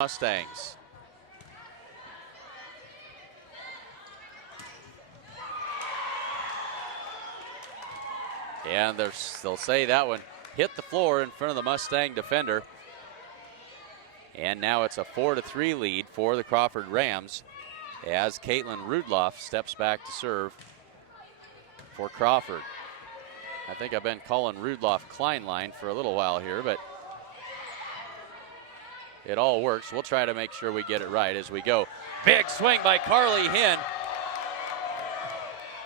Mustangs. And they'll say that one hit the floor in front of the Mustang defender. And now it's a 4-3 lead for the Crawford Rams as Caitlin Rudloff steps back to serve for Crawford. I think I've been calling Rudloff Kleinline for a little while here, but it all works. We'll try to make sure we get it right as we go. Big swing by Carly Hinn.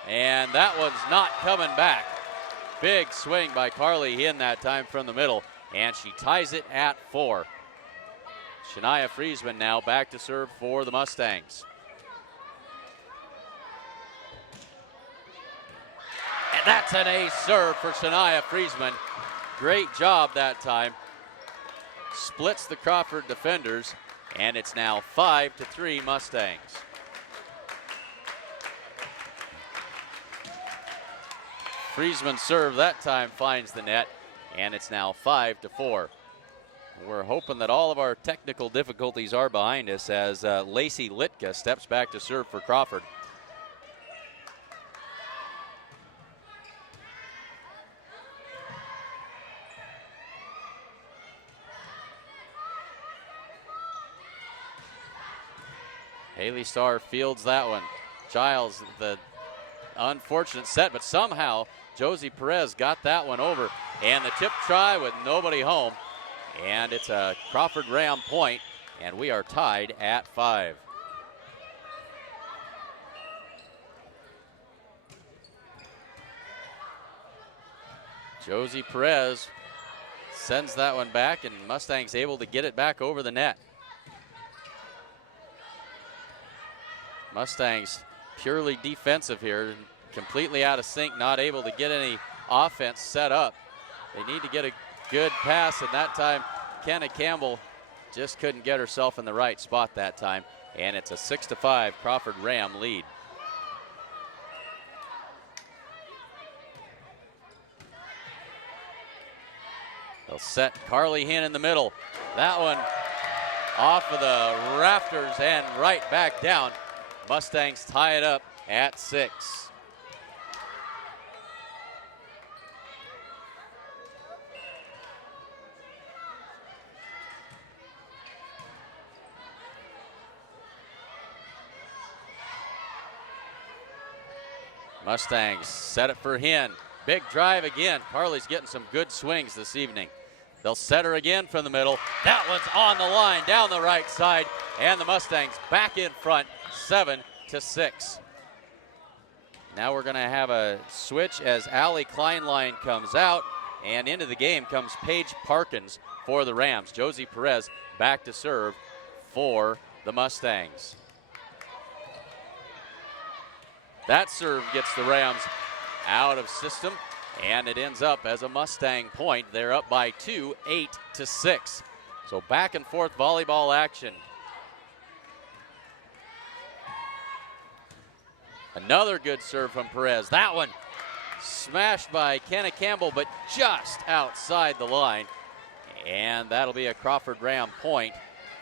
And that one's not coming back. Big swing by Carly Hinn that time from the middle, and she ties it at 4. Shania Friesman now back to serve for the Mustangs. And that's an ace serve for Shania Friesman. Great job that time. Splits the Crawford defenders, and it's now 5-3 Mustangs. Friesman's serve that time finds the net, and it's now 5-4. We're hoping that all of our technical difficulties are behind us as Lacey Litka steps back to serve for Crawford. Haley Starr fields that one. Giles, the unfortunate set, but somehow Josie Perez got that one over. And the tip try with nobody home. And it's a Crawford Ram point, and we are tied at 5. Josie Perez sends that one back, and Mustangs able to get it back over the net. Mustangs purely defensive here, completely out of sync, not able to get any offense set up. They need to get a good pass, and that time Kenna Campbell just couldn't get herself in the right spot that time, and it's a 6-5 Crawford Ram lead. They'll set Carly Hinn in the middle. That one off of the rafters and right back down. Mustangs tie it up at 6. Mustangs set it for Hinn. Big drive again. Carly's getting some good swings this evening. They'll set her again from the middle. That one's on the line down the right side, and the Mustangs back in front, 7-6. Now we're going to have a switch as Allie Kleinline comes out, and into the game comes Paige Parkins for the Rams. Josie Perez back to serve for the Mustangs. That serve gets the Rams out of system, and it ends up as a Mustang point. They're up by 2, 8-6. So back and forth volleyball action. Another good serve from Perez. That one smashed by Kenna Campbell, but just outside the line. And that'll be a Crawford Ram point,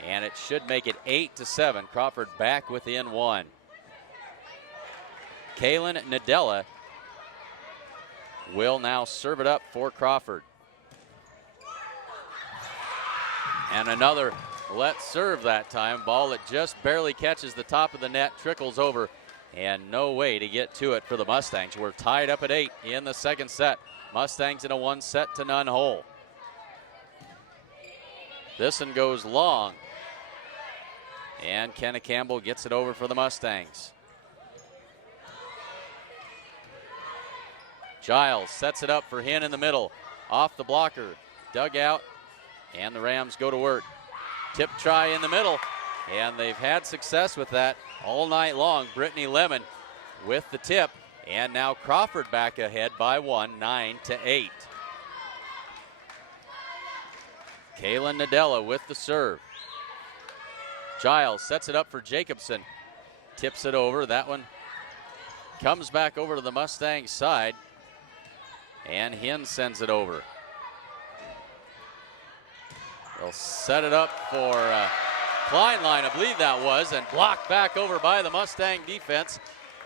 and it should make it 8-7. Crawford back within 1. Kaylin Nadella will now serve it up for Crawford. And another let's serve that time. Ball that just barely catches the top of the net, trickles over, and no way to get to it for the Mustangs. We're tied up at 8 in the second set. Mustangs in a 1-0 hole. This one goes long, and Kenna Campbell gets it over for the Mustangs. Giles sets it up for Hinn in the middle. Off the blocker, dug out, and the Rams go to work. Tip try in the middle, and they've had success with that all night long. Brittany Lemon with the tip, and now Crawford back ahead by 1, 9-8. Kaylin Nadella with the serve. Giles sets it up for Jacobson. Tips it over. That one comes back over to the Mustangs side, and Hinn sends it over. They'll set it up for Klein line, I believe that was, and blocked back over by the Mustang defense.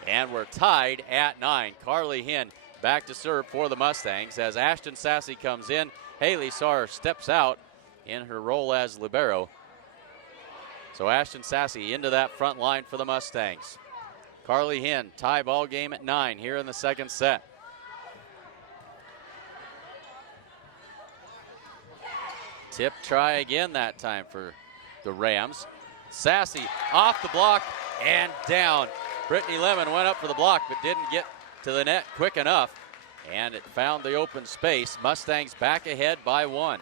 And we're tied at 9. Carly Hinn back to serve for the Mustangs as Ashton Sassy comes in. Haley Sarr steps out in her role as libero. So Ashton Sassy into that front line for the Mustangs. Carly Hinn, tie ball game at 9 here in the second set. Tip try again that time for the Rams. Sassy off the block and down. Brittany Lemon went up for the block but didn't get to the net quick enough, and it found the open space. Mustangs back ahead by 1.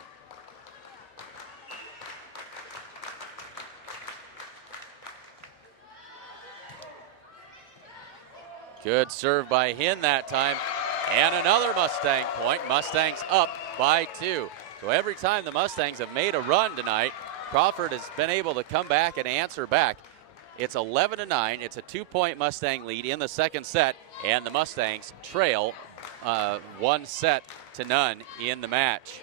Good serve by Hinn that time, and another Mustang point. Mustangs up by 2. So every time the Mustangs have made a run tonight, Crawford has been able to come back and answer back. It's 11-9. It's a 2-point Mustang lead in the second set, and the Mustangs trail 1-0 in the match.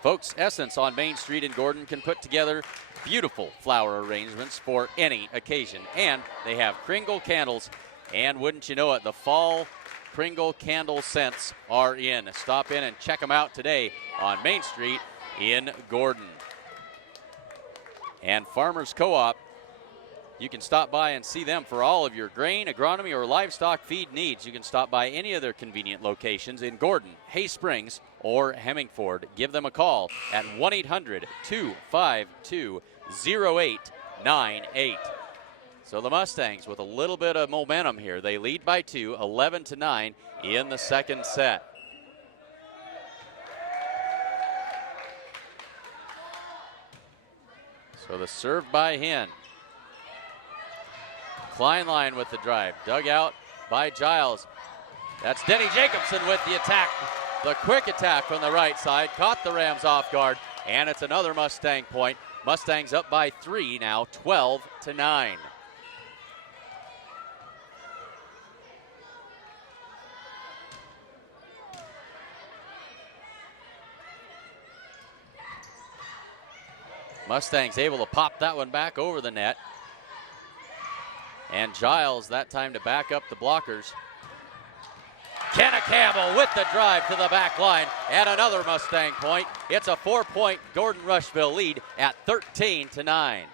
Folks, Essence on Main Street in Gordon can put together beautiful flower arrangements for any occasion, and they have Kringle candles, and wouldn't you know it, the fall Kringle candle scents are in. Stop in and check them out today on Main Street in Gordon. And Farmers Co-op, you can stop by and see them for all of your grain, agronomy, or livestock feed needs. You can stop by any of their convenient locations in Gordon, Hay Springs, or Hemmingford. Give them a call at 1-800-252-0898. So the Mustangs with a little bit of momentum here. They lead by 2, 11-9 in the second set. So the serve by Hinn. Kleinlein with the drive. Dug out by Giles. That's Denny Jacobson with the attack. The quick attack from the right side. Caught the Rams off guard. And it's another Mustang point. Mustangs up by 3 now, 12-9. Mustangs able to pop that one back over the net. And Giles that time to back up the blockers. Kenna Campbell with the drive to the back line and another Mustang point. It's a 4-point Gordon-Rushville lead at 13-9.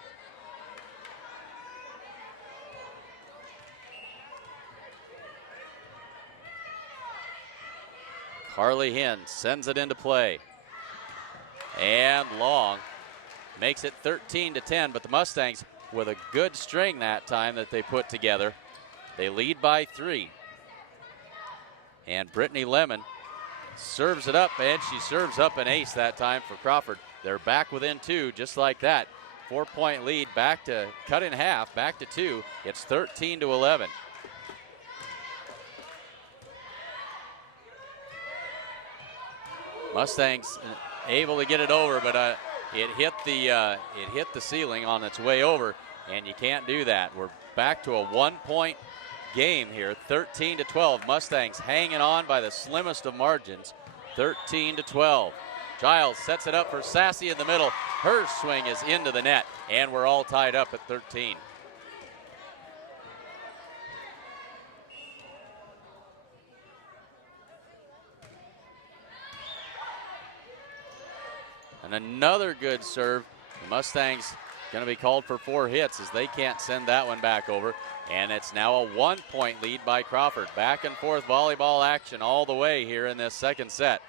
Carly Hinn sends it into play. And long. Makes it 13-10, but the Mustangs with a good string that time that they put together. They lead by 3. And Brittany Lemon serves it up, and she serves up an ace that time for Crawford. They're back within 2 just like that. 4-point lead back to cut in half, back to 2. It's 13-11. Mustangs able to get it over, but it hit the ceiling on its way over, and you can't do that. We're back to a 1-point game here, 13-12. Mustangs hanging on by the slimmest of margins, 13-12. Giles sets it up for Sassy in the middle. Her swing is into the net, and we're all tied up at 13. And another good serve. The Mustangs going to be called for 4 hits as they can't send that one back over. And it's now a 1-point lead by Crawford. Back and forth volleyball action all the way here in this second set.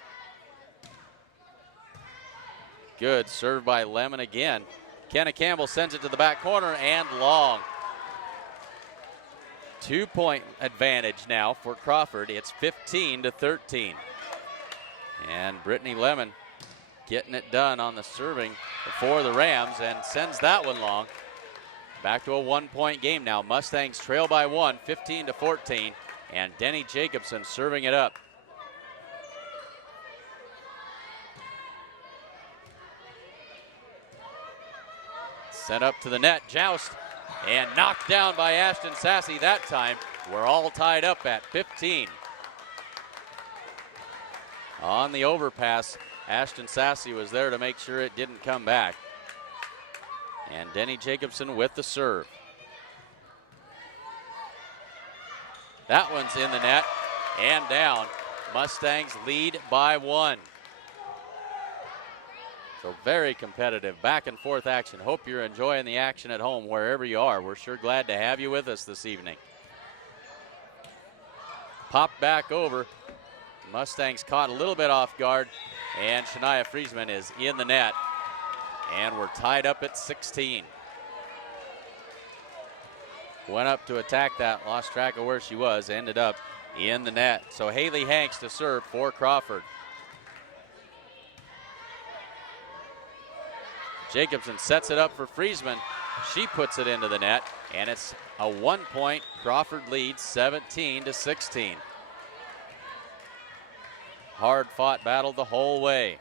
Good serve by Lemon again. Kenna Campbell sends it to the back corner and long. 2-point advantage now for Crawford. It's 15-13. And Brittany Lemon getting it done on the serving for the Rams and sends that one long. Back to a 1-point game now. Mustangs trail by 1, 15-14, and Denny Jacobson serving it up. Sent up to the net, joust, and knocked down by Ashton Sassy that time. We're all tied up at 15. On the overpass, Ashton Sassy was there to make sure it didn't come back. And Denny Jacobson with the serve. That one's in the net and down. Mustangs lead by 1. So very competitive, back and forth action. Hope you're enjoying the action at home wherever you are. We're sure glad to have you with us this evening. Popped back over. Mustangs caught a little bit off guard, and Shania Friesman is in the net. And we're tied up at 16. Went up to attack that, lost track of where she was, ended up in the net. So Haley Hanks to serve for Crawford. Jacobson sets it up for Friesman. She puts it into the net, and it's a 1-point Crawford lead, 17-16. Hard fought battle the whole way.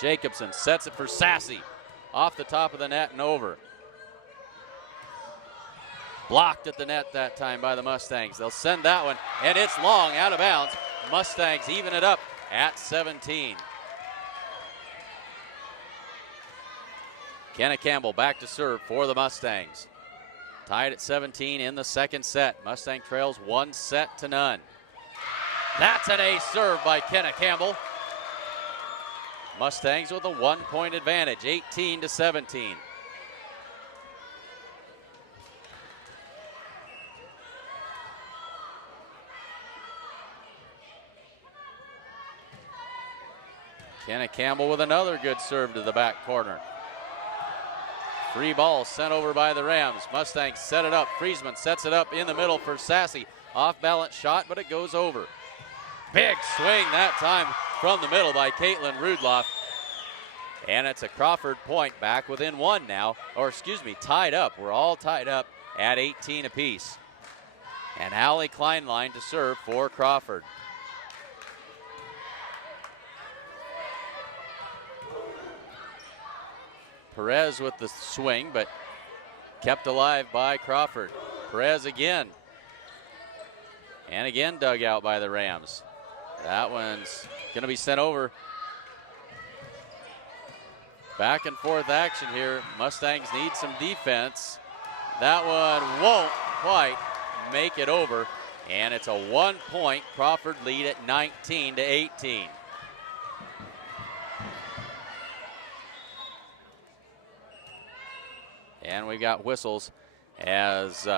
Jacobson sets it for Sassy. Off the top of the net and over. Blocked at the net that time by the Mustangs. They'll send that one, and it's long, out of bounds. Mustangs even it up at 17. Kenna Campbell back to serve for the Mustangs. Tied at 17 in the second set. Mustang trails 1-0. That's an ace serve by Kenna Campbell. Mustangs with a 1-point advantage, 18-17. Kenna Campbell with another good serve to the back corner. Free ball sent over by the Rams. Mustangs set it up. Friesman sets it up in the middle for Sassy. Off balance shot, but it goes over. Big swing that time from the middle by Caitlin Rudloff. And it's a Crawford point, back within 1 now. Or excuse me, tied up. We're all tied up at 18 apiece. And Allie Kleinlein to serve for Crawford. Perez with the swing, but kept alive by Crawford. Perez again. And again dug out by the Rams. That one's going to be sent over. Back and forth action here. Mustangs need some defense. That one won't quite make it over. And it's a 1-point Crawford lead at 19-18. And we got whistles as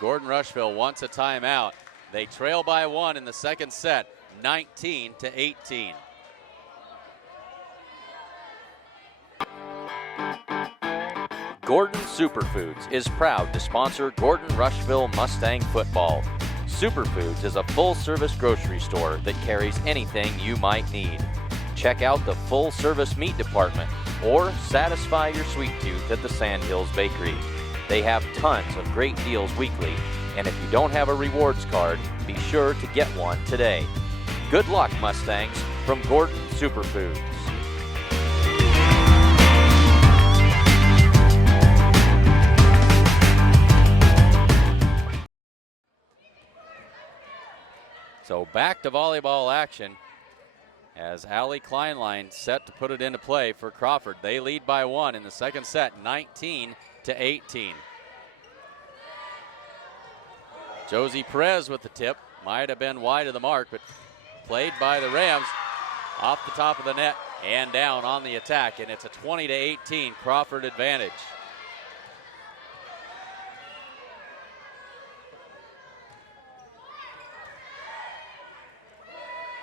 Gordon-Rushville wants a timeout. They trail by 1 in the second set, 19-18. Gordon Superfoods is proud to sponsor Gordon-Rushville Mustang football. Superfoods is a full-service grocery store that carries anything you might need. Check out the full-service meat department or satisfy your sweet tooth at the Sandhills Bakery. They have tons of great deals weekly, and if you don't have a rewards card, be sure to get one today. Good luck, Mustangs, from Gordon Superfoods. So back to volleyball action as Allie Kleinlein set to put it into play for Crawford. They lead by 1 in the second set, 19-18. Josie Perez with the tip. Might have been wide of the mark, but played by the Rams off the top of the net and down on the attack, and it's a 20-18 Crawford advantage.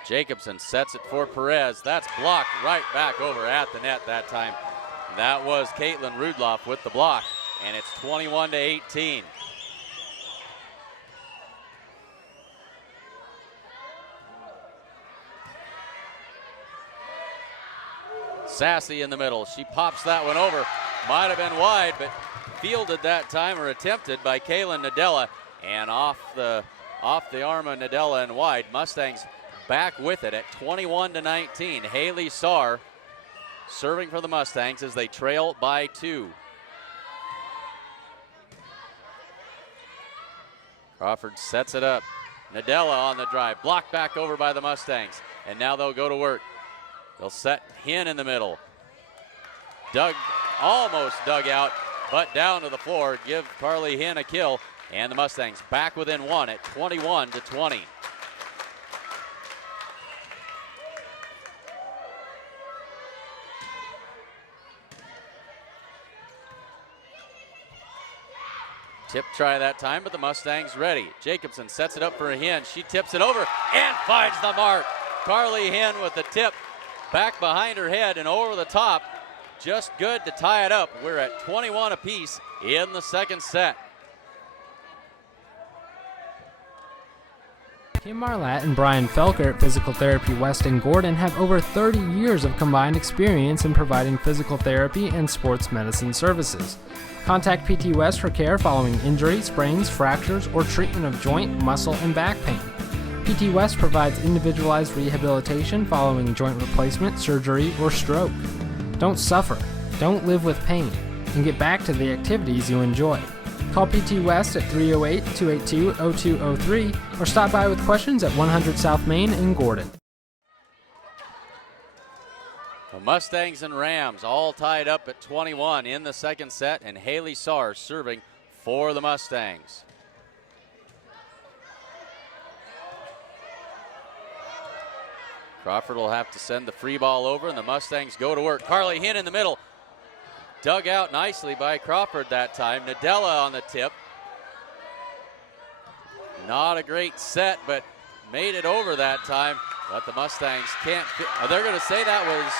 Jacobson sets it for Perez. That's blocked right back over at the net that time. That was Caitlin Rudloff with the block, and it's 21-18. Sassy in the middle. She pops that one over. Might have been wide, but fielded that time, or attempted, by Kaylin Nadella, and off the arm of Nadella and wide. Mustangs back with it at 21-19. Haley Saar serving for the Mustangs as they trail by 2. Crawford sets it up. Nadella on the drive, blocked back over by the Mustangs. And now they'll go to work. They'll set Hinn in the middle. Almost dug out, but down to the floor. Give Carly Hinn a kill. And the Mustangs back within one at 21-20. Tip try that time, but the Mustangs ready. Jacobson sets it up for Hinn. She tips it over and finds the mark. Carly Hinn with the tip back behind her head and over the top. Just good to tie it up. We're at 21 apiece in the second set. Kim Marlatt and Brian Felker at Physical Therapy West in Gordon have over 30 years of combined experience in providing physical therapy and sports medicine services. Contact PT West for care following injury, sprains, fractures, or treatment of joint, muscle, and back pain. PT West provides individualized rehabilitation following joint replacement, surgery, or stroke. Don't suffer, don't live with pain, and get back to the activities you enjoy. Call PT West at 308-282-0203 or stop by with questions at 100 South Main in Gordon. The Mustangs and Rams all tied up at 21 in the second set, and Haley Saar serving for the Mustangs. Crawford will have to send the free ball over, and the Mustangs go to work. Carly Hinn in the middle. Dug out nicely by Crawford that time. Nadella on the tip. Not a great set, but made it over that time. But the Mustangs can't. They're going to say that was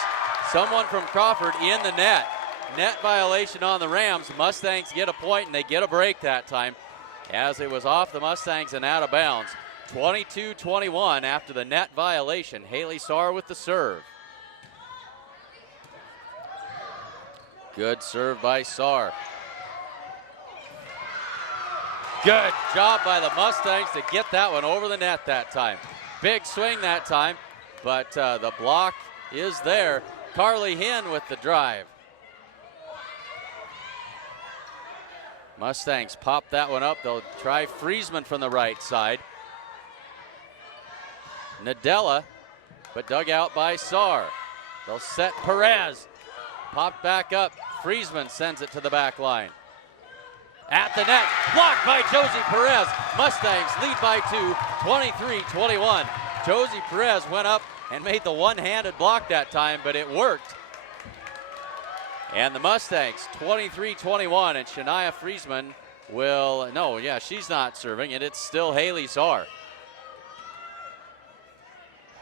someone from Crawford in the net. Net violation on the Rams. Mustangs get a point, and they get a break that time, as it was off the Mustangs and out of bounds. 22-21 after the net violation. Haley Saar with the serve. Good serve by Saar. Good job by the Mustangs to get that one over the net that time. Big swing that time, but the block is there. Carly Hinn with the drive. Mustangs pop that one up. They'll try Friesman from the right side. Nadella, but dug out by Saar. They'll set Perez. Popped back up. Friesman sends it to the back line. At the net, blocked by Josie Perez. Mustangs lead by 2, 23-21. Josie Perez went up and made the one-handed block that time, but it worked. And the Mustangs, 23-21, and Shania Friesman will, she's not serving, and it's still Haley Saar.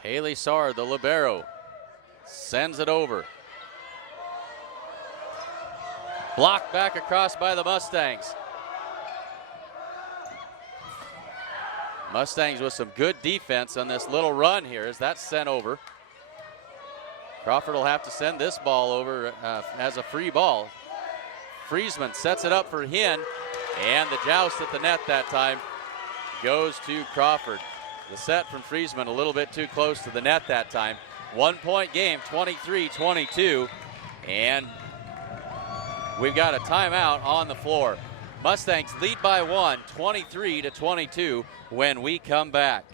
Haley Saar, the libero, sends it over. Blocked back across by the Mustangs. Mustangs with some good defense on this little run here as that's sent over. Crawford will have to send this ball over as a free ball. Friesman sets it up for Hinn, and the joust at the net that time goes to Crawford. The set from Friesman a little bit too close to the net that time. 1 point game, 23-22, and we've got a timeout on the floor. Mustangs lead by 1, 23-22 when we come back.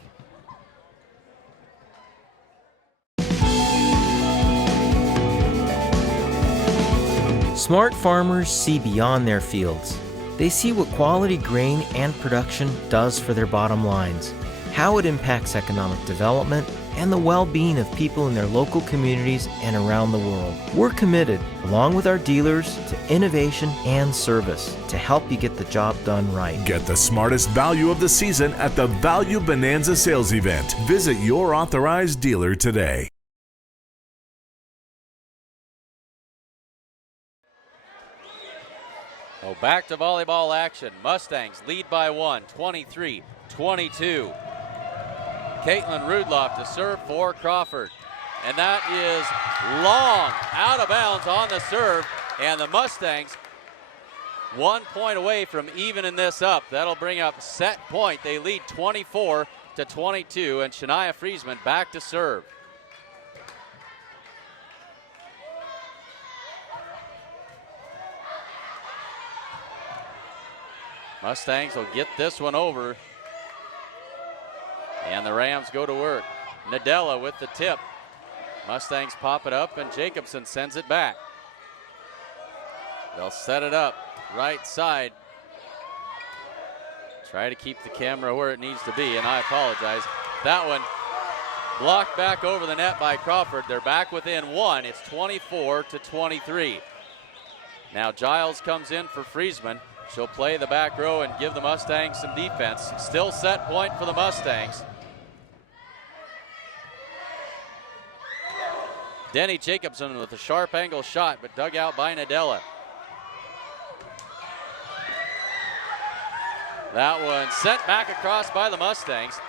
Smart farmers see beyond their fields. They see what quality grain and production does for their bottom lines, how it impacts economic development, and the well-being of people in their local communities and around the world. We're committed, along with our dealers, to innovation and service to help you get the job done right. Get the smartest value of the season at the Value Bonanza sales event. Visit your authorized dealer today. Oh, back to volleyball action. Mustangs lead by 1, 23-22. Caitlin Rudloff to serve for Crawford. And that is long, out of bounds on the serve. And the Mustangs 1 point away from evening this up. That'll bring up set point. They lead 24-22, and Shania Friesman back to serve. Mustangs will get this one over. And the Rams go to work. Nadella with the tip. Mustangs pop it up, and Jacobson sends it back. They'll set it up right side. Try to keep the camera where it needs to be, and I apologize. That one blocked back over the net by Crawford. They're back within one. It's 24-23. Now Giles comes in for Friesman. She'll play the back row and give the Mustangs some defense. Still set point for the Mustangs. Denny Jacobson with a sharp angle shot, but dug out by Nadella. That one sent back across by the Mustangs.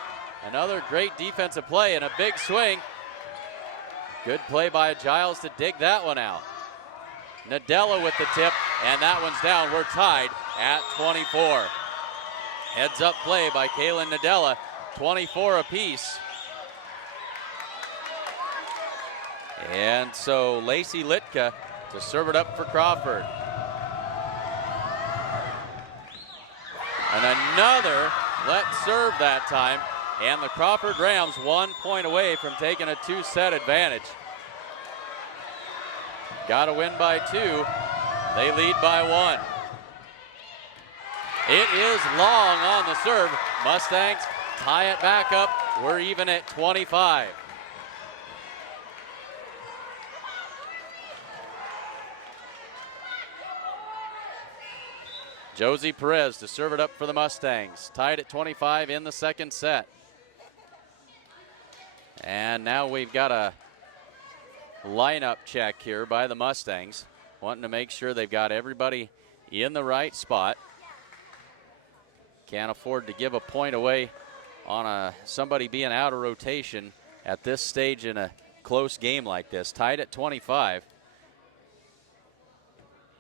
Another great defensive play and a big swing. Good play by Giles to dig that one out. Nadella with the tip, and that one's down. We're tied at 24. Heads up play by Kaylin Nadella, 24 apiece. And so Lacey Litka to serve it up for Crawford. And another let serve that time. And the Crawford Rams 1 point away from taking a 2-set advantage. Got to win by 2. They lead by 1. It is long on the serve. Mustangs tie it back up. We're even at 25. Josie Perez to serve it up for the Mustangs. Tied at 25 in the second set. And now we've got a lineup check here by the Mustangs, wanting to make sure they've got everybody in the right spot. Can't afford to give a point away on somebody being out of rotation at this stage in a close game like this. Tied at 25.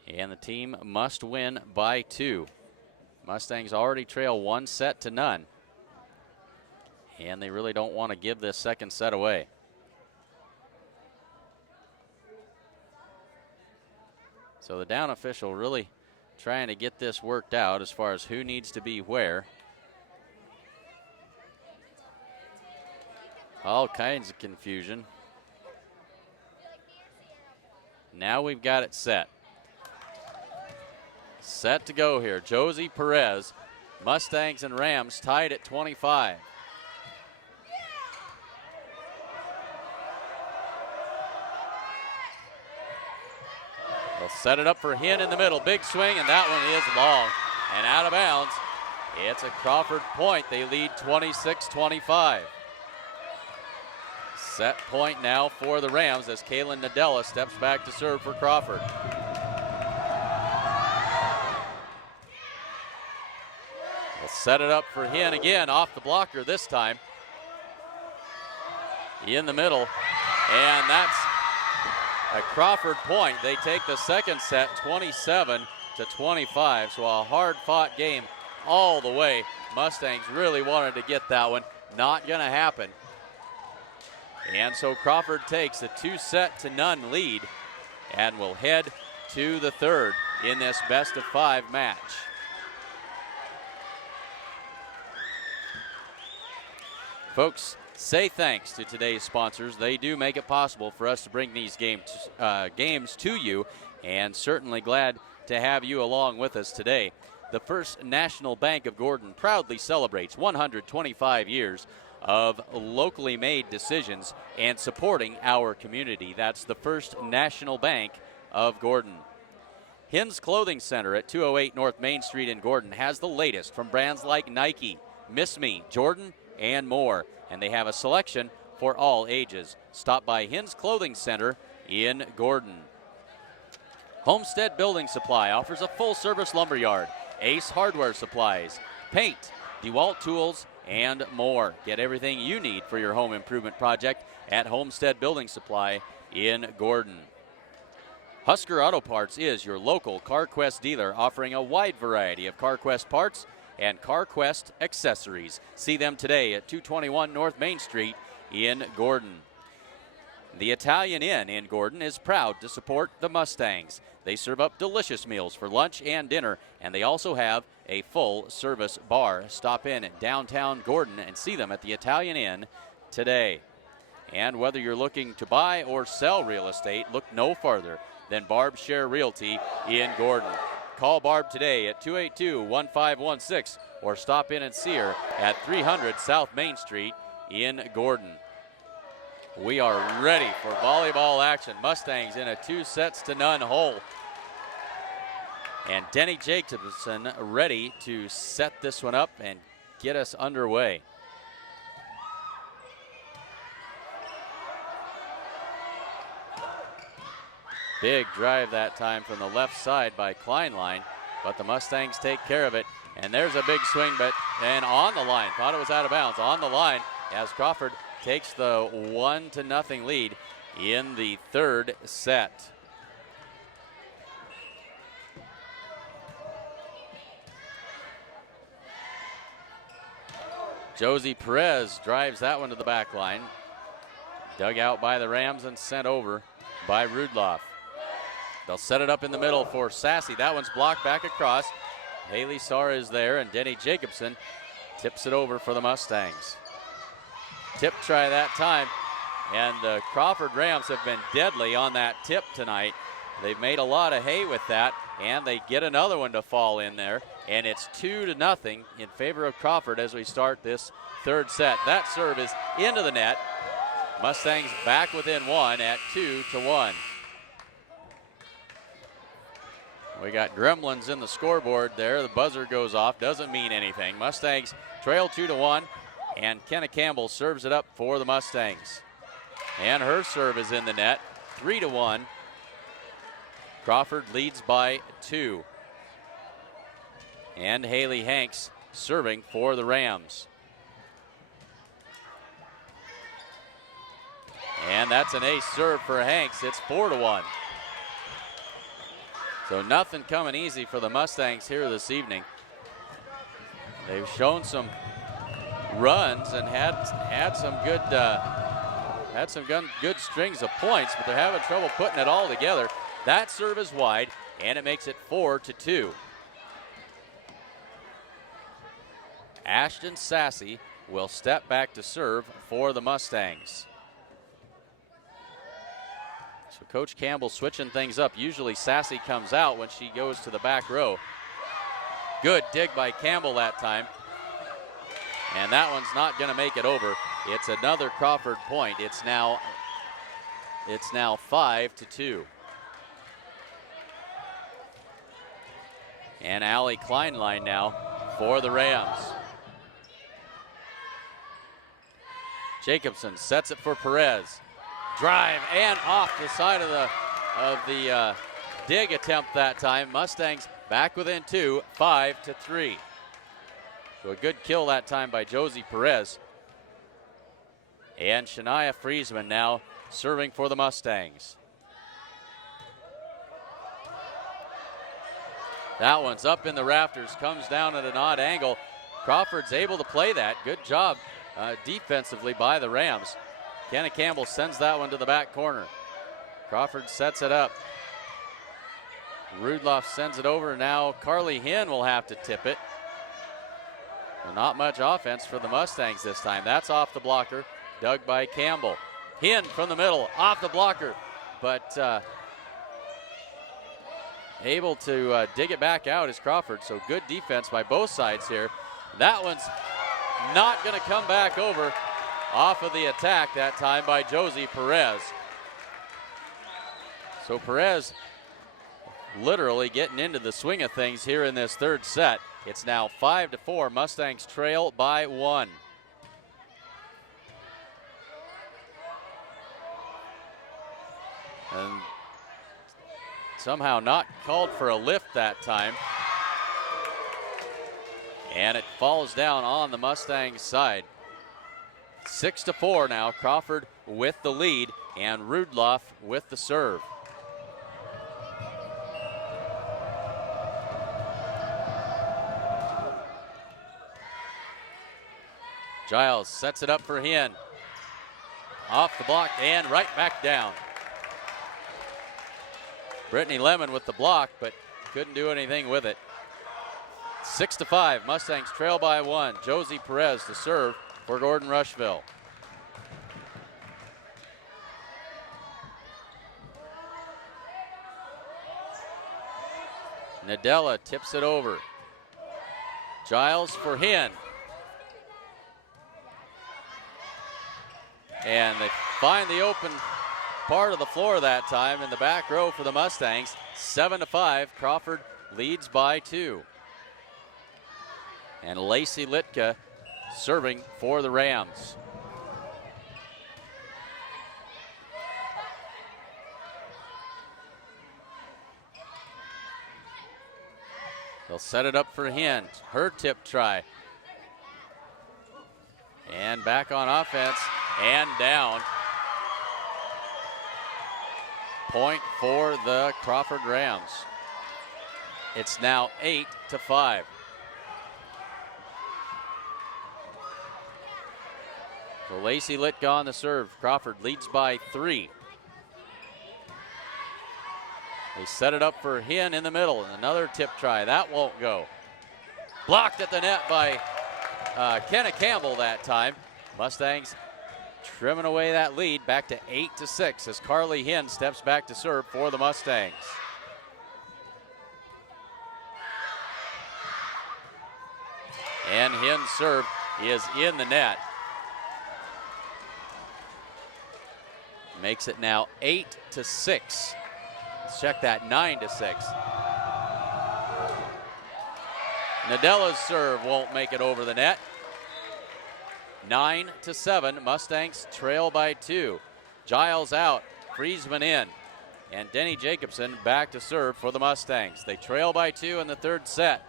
And the team must win by 2. Mustangs already trail 1-0. And they really don't want to give this second set away. So the down official really trying to get this worked out as far as who needs to be where. All kinds of confusion. Now we've got it set. Set to go here. Josie Perez, Mustangs and Rams tied at 25. They'll set it up for Hinn in the middle. Big swing, and that one is long and out of bounds. It's a Crawford point. They lead 26-25. Set point now for the Rams as Kaylin Nadella steps back to serve for Crawford. They'll set it up for Hinn again, off the blocker this time. In the middle, and that's a Crawford point. They take the second set 27-25, so a hard-fought game all the way. Mustangs really wanted to get that one. Not going to happen. And so Crawford takes a 2-0 lead and will head to the third in this best-of-5 match. Folks, say thanks to today's sponsors. They do make it possible for us to bring these games to you, and certainly glad to have you along with us today. The First National Bank of Gordon proudly celebrates 125 years of locally made decisions and supporting our community. That's the First National Bank of Gordon. Hinn's Clothing Center at 208 North Main Street in Gordon has the latest from brands like Nike, Miss Me, Jordan, and more. And they have a selection for all ages. Stop by Hinn's Clothing Center in Gordon. Homestead Building Supply offers a full-service lumberyard, Ace Hardware Supplies, paint, DeWalt tools, and more. Get everything you need for your home improvement project at Homestead Building Supply in Gordon. Husker Auto Parts is your local CarQuest dealer, offering a wide variety of CarQuest parts and CarQuest accessories. See them today at 221 North Main Street in Gordon. The Italian Inn in Gordon is proud to support the Mustangs. They serve up delicious meals for lunch and dinner, and they also have a full-service bar. Stop in downtown Gordon and see them at the Italian Inn today. And whether you're looking to buy or sell real estate, look no farther than Barb Share Realty in Gordon. Call Barb today at 282-1516 or stop in and see her at 300 South Main Street in Gordon. We are ready for volleyball action. Mustangs in a 2-0 hole. And Denny Jacobson ready to set this one up and get us underway. Big drive that time from the left side by Kleinlein, but the Mustangs take care of it. And there's a big swing, and on the line. Thought it was out of bounds. On the line as Crawford takes the 1-0 lead in the third set. Josie Perez drives that one to the back line. Dug out by the Rams and sent over by Rudloff. They'll set it up in the middle for Sassy. That one's blocked back across. Haley Sarr is there, and Denny Jacobson tips it over for the Mustangs. Tip try that time, and the Crawford Rams have been deadly on that tip tonight. They've made a lot of hay with that, and they get another one to fall in there, and it's 2-0 in favor of Crawford as we start this third set. That serve is into the net. Mustangs back within one at 2-1. We got gremlins in the scoreboard there. The buzzer goes off, doesn't mean anything. Mustangs trail 2-1, and Kenna Campbell serves it up for the Mustangs. And her serve is in the net, 3-1. Crawford leads by 2. And Haley Hanks serving for the Rams. And that's an ace serve for Hanks. It's 4-1. So nothing coming easy for the Mustangs here this evening. They've shown some runs and had some good strings of points, but they're having trouble putting it all together. That serve is wide, and it makes it 4-2. Ashton Sassy will step back to serve for the Mustangs. So Coach Campbell switching things up. Usually Sassy comes out when she goes to the back row. Good dig by Campbell that time. And that one's not going to make it over. It's another Crawford point. It's now 5-2. And Allie Kleinlein now for the Rams. Jacobson sets it for Perez. Drive and off the side of the dig attempt that time. Mustangs back within 2, 5-3. So a good kill that time by Josie Perez. And Shania Friesman now serving for the Mustangs. That one's up in the rafters, comes down at an odd angle. Crawford's able to play that. Good job defensively by the Rams. Kenna Campbell sends that one to the back corner. Crawford sets it up. Rudloff sends it over. Now Carly Hinn will have to tip it. Well, not much offense for the Mustangs this time. That's off the blocker, dug by Campbell. Hinn from the middle, off the blocker, but able to dig it back out is Crawford. So good defense by both sides here. That one's not going to come back over. Off of the attack that time by Josie Perez. So Perez literally getting into the swing of things here in this third set. It's now 5-4. Mustangs trail by 1. And somehow not called for a lift that time. And it falls down on the Mustangs side. 6-4 now. Crawford with the lead and Rudloff with the serve. Giles sets it up for Hinn. Off the block and right back down. Brittany Lemon with the block, but couldn't do anything with it. 6-5, Mustangs trail by 1. Josie Perez to serve for Gordon-Rushville. Nadella tips it over. Giles for Hinn. And they find the open part of the floor that time in the back row for the Mustangs. 7-5, Crawford leads by 2. And Lacey Litka serving for the Rams. They'll set it up for Hinn. Her tip try. And back on offense and down. Point for the Crawford Rams. It's now 8-5. So Lacey Litka on the serve. Crawford leads by 3. They set it up for Hinn in the middle, and another tip try. That won't go. Blocked at the net by Kenna Campbell that time. Mustangs trimming away that lead back to 8-6 as Carly Hinn steps back to serve for the Mustangs. And Hinn's serve is in the net. Makes it now 8-6. Let's check that, 9-6. Nadella's serve won't make it over the net. 9-7, Mustangs trail by 2. Giles out, Friesman in, and Denny Jacobson back to serve for the Mustangs. They trail by 2 in the third set.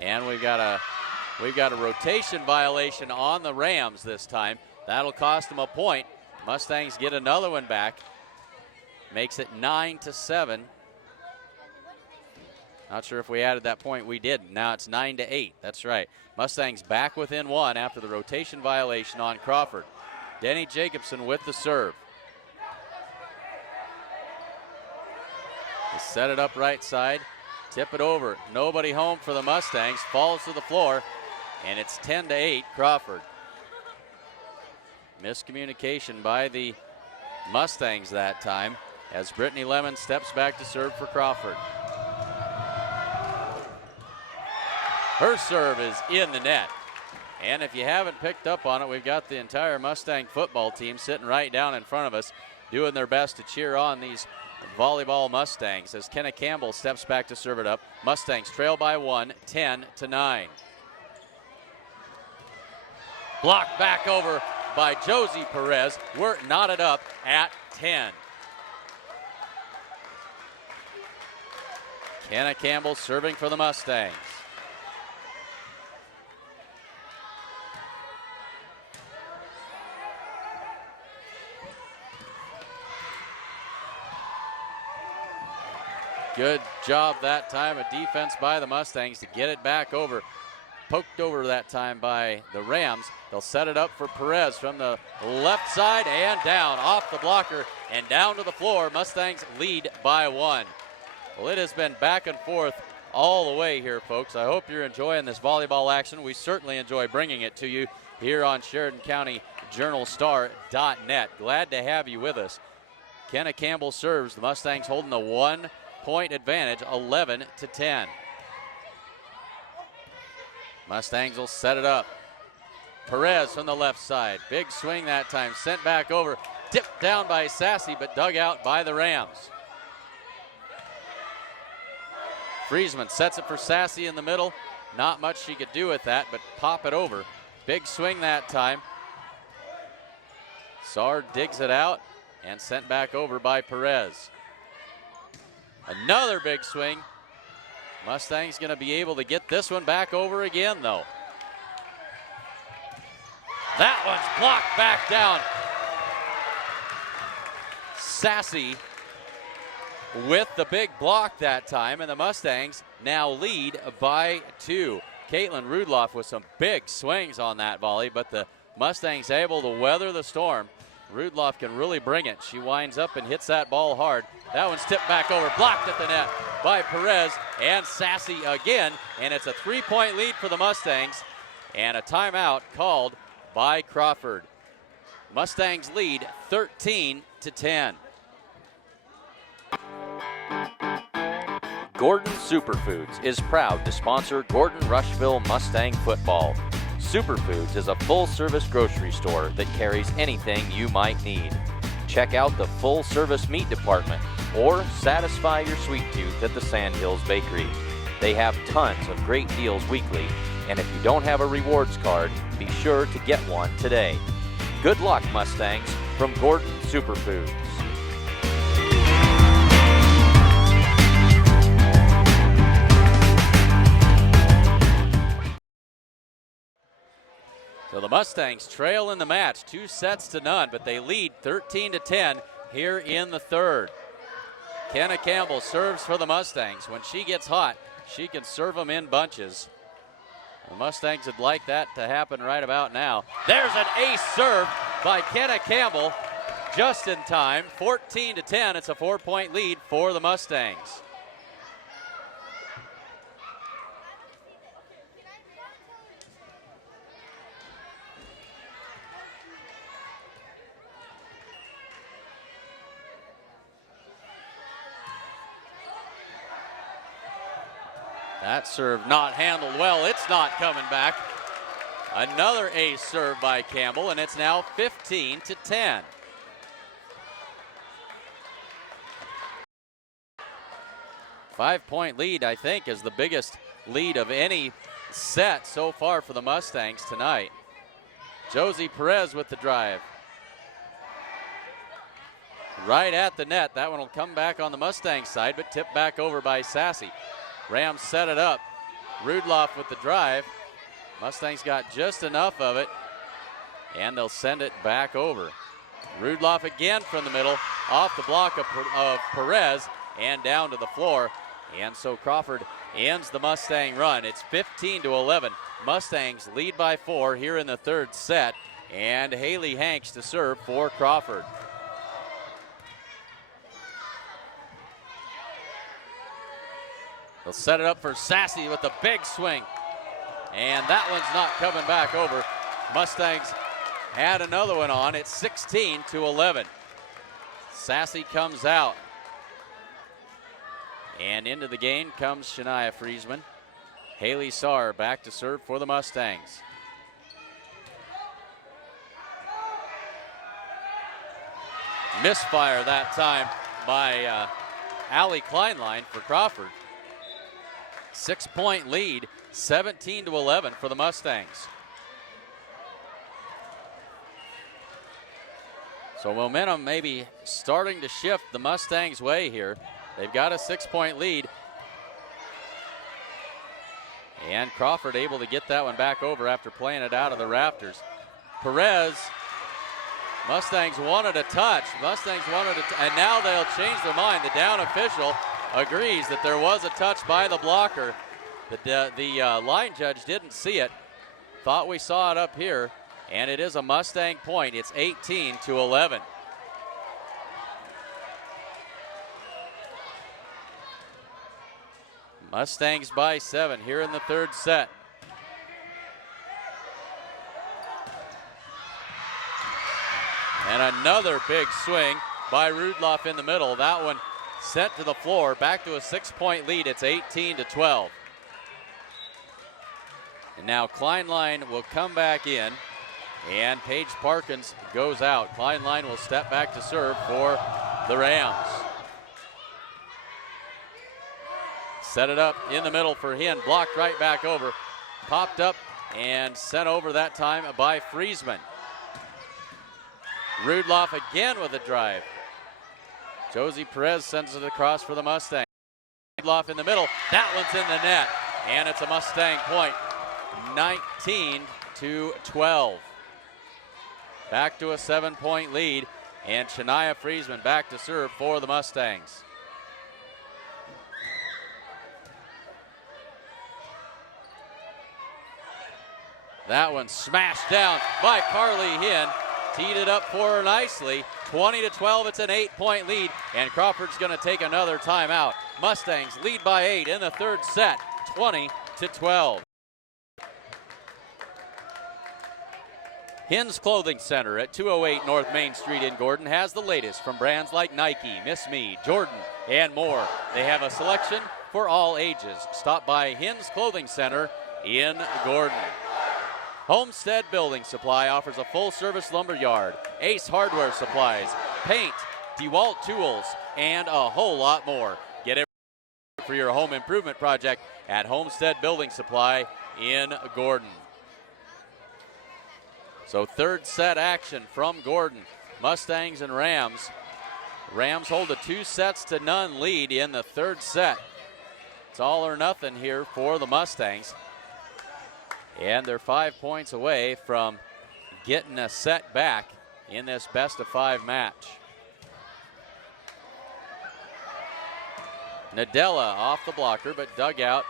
And we've got a rotation violation on the Rams this time. That'll cost them a point. Mustangs get another one back. Makes it 9-7. Not sure if we added that point. We did. Now it's 9-8. That's right. Mustangs back within 1 after the rotation violation on Crawford. Denny Jacobson with the serve. They set it up right side. Tip it over. Nobody home for the Mustangs. Falls to the floor. And it's 10-8 Crawford. Miscommunication by the Mustangs that time as Brittany Lemon steps back to serve for Crawford. Her serve is in the net. And if you haven't picked up on it, we've got the entire Mustang football team sitting right down in front of us doing their best to cheer on these volleyball Mustangs as Kenna Campbell steps back to serve it up. Mustangs trail by 1, 10-9. Blocked back over by Josie Perez. We're knotted up at 10. Kenna Campbell serving for the Mustangs. Good job that time of defense by the Mustangs to get it back over. Poked over that time by the Rams. They'll set it up for Perez from the left side and down off the blocker and down to the floor. Mustangs lead by 1. Well, it has been back and forth all the way here, folks. I hope you're enjoying this volleyball action. We certainly enjoy bringing it to you here on Sheridan County JournalStar.net. Glad to have you with us. Kenna Campbell serves. The Mustangs holding the 1-point advantage, 11-10. Mustangs will set it up. Perez from the left side. Big swing that time. Sent back over. Tipped down by Sassy, but dug out by the Rams. Friesman sets it for Sassy in the middle. Not much she could do with that, but pop it over. Big swing that time. Sard digs it out and sent back over by Perez. Another big swing. Mustangs going to be able to get this one back over again, though. That one's blocked back down. Sassy with the big block that time, and the Mustangs now lead by 2. Caitlin Rudloff with some big swings on that volley, but the Mustangs able to weather the storm. Rudloff can really bring it. She winds up and hits that ball hard. That one's tipped back over, blocked at the net by Perez and Sassy again. And it's a 3-point lead for the Mustangs and a timeout called by Crawford. Mustangs lead 13-10. Gordon Superfoods is proud to sponsor Gordon-Rushville Mustang football. Superfoods is a full-service grocery store that carries anything you might need. Check out the full-service meat department or satisfy your sweet tooth at the Sandhills Bakery. They have tons of great deals weekly, and if you don't have a rewards card, be sure to get one today. Good luck, Mustangs, from Gordon Superfoods. So the Mustangs trail in the match 2-0, but they lead 13-10 here in the third. Kenna Campbell serves for the Mustangs. When she gets hot, she can serve them in bunches. The Mustangs would like that to happen right about now. There's an ace serve by Kenna Campbell just in time. 14-10, it's a 4-point lead for the Mustangs. That serve not handled well. It's not coming back. Another ace serve by Campbell, and it's now 15-10. Five-point lead, I think, is the biggest lead of any set so far for the Mustangs tonight. Josie Perez with the drive. Right at the net. That one will come back on the Mustang side, but tipped back over by Sassy. Rams set it up. Rudloff with the drive. Mustangs got just enough of it, and they'll send it back over. Rudloff again from the middle, off the block of Perez, and down to the floor. And so Crawford ends the Mustang run. It's 15-11. Mustangs lead by 4 here in the third set, and Haley Hanks to serve for Crawford. They'll set it up for Sassy with a big swing. And that one's not coming back over. Mustangs had another one on. It's 16-11. Sassy comes out. And into the game comes Shania Friesman. Haley Saar back to serve for the Mustangs. Misfire that time by Allie Kleinlein for Crawford. 6-point lead, 17-11 for the Mustangs. So momentum maybe starting to shift the Mustangs' way here. They've got a 6-point lead. And Crawford able to get that one back over after playing it out of the rafters. Perez, Mustangs wanted a touch. And now they'll change their mind. The down official agrees that there was a touch by the blocker. The line judge didn't see it. Thought we saw it up here, and it is a Mustang point. It's 18-11. Mustangs by 7 here in the third set. And another big swing by Rudloff in the middle. That one sent to the floor, back to a 6-point lead. It's 18-12. And now Kleinlein will come back in, and Paige Parkins goes out. Kleinlein will step back to serve for the Rams. Set it up in the middle for Hinn, blocked right back over. Popped up and sent over that time by Friesman. Rudloff again with a drive. Josie Perez sends it across for the Mustangs. Rudloff in the middle, that one's in the net, and it's a Mustang point. 19-12. Back to a 7-point lead, and Shania Friesman back to serve for the Mustangs. That one smashed down by Carly Hinn. Teed it up for her nicely. 20-12, it's an 8-point lead, and Crawford's going to take another timeout. Mustangs lead by 8 in the third set, 20-12. Hinn's Clothing Center at 208 North Main Street in Gordon has the latest from brands like Nike, Miss Me, Jordan, and more. They have a selection for all ages. Stop by Hinn's Clothing Center in Gordon. Homestead Building Supply offers a full-service lumber yard, Ace Hardware Supplies, paint, DeWalt tools, and a whole lot more. Get it for your home improvement project at Homestead Building Supply in Gordon. So third set action from Gordon. Mustangs and Rams. Rams hold a 2-0 lead in the third set. It's all or nothing here for the Mustangs. And they're 5 points away from getting a set back in this best-of-5 match. Nadella off the blocker, but dug out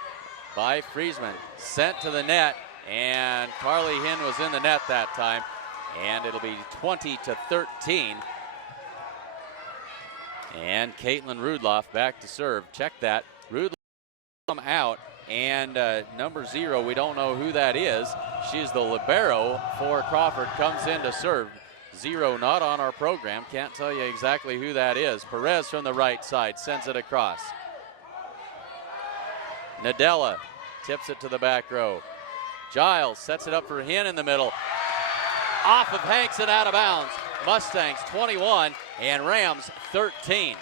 by Friesman. Sent to the net, and Carly Hinn was in the net that time. And it'll be 20-13. And Caitlin Rudloff back to serve. Check that. Rudloff out. And number 0, we don't know who that is. She's the libero for Crawford, comes in to serve. 0 not on our program. Can't tell you exactly who that is. Perez from the right side sends it across. Nadella tips it to the back row. Giles sets it up for Hinn in the middle. Off of Hanks and out of bounds. Mustangs 21 and Rams 13.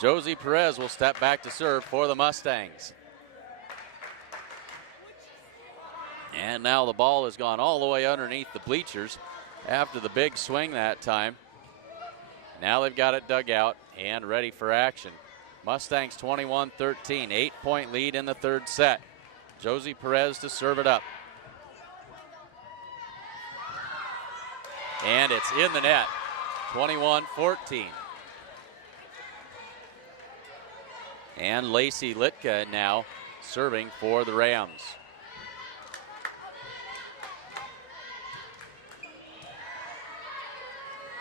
Josie Perez will step back to serve for the Mustangs. And now the ball has gone all the way underneath the bleachers after the big swing that time. Now they've got it dug out and ready for action. Mustangs 21-13, 8-point lead in the third set. Josie Perez to serve it up. And it's in the net, 21-14. And Lacey Litka now serving for the Rams.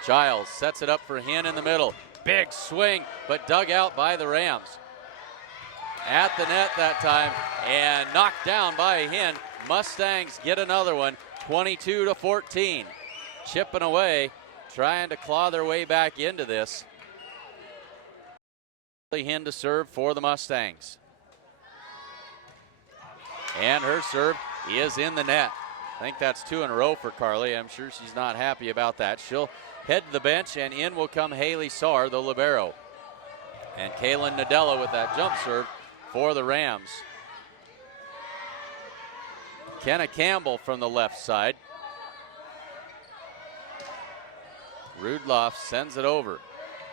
Giles sets it up for Hinn in the middle. Big swing, but dug out by the Rams. At the net that time and knocked down by Hinn. Mustangs get another one, 22-14. Chipping away, trying to claw their way back into this. Hinn to serve for the Mustangs. And her serve is in the net. I think that's 2 in a row for Carly. I'm sure she's not happy about that. She'll head to the bench, and in will come Haley Saar, the libero. And Kaylin Nadella with that jump serve for the Rams. Kenna Campbell from the left side. Rudloff sends it over.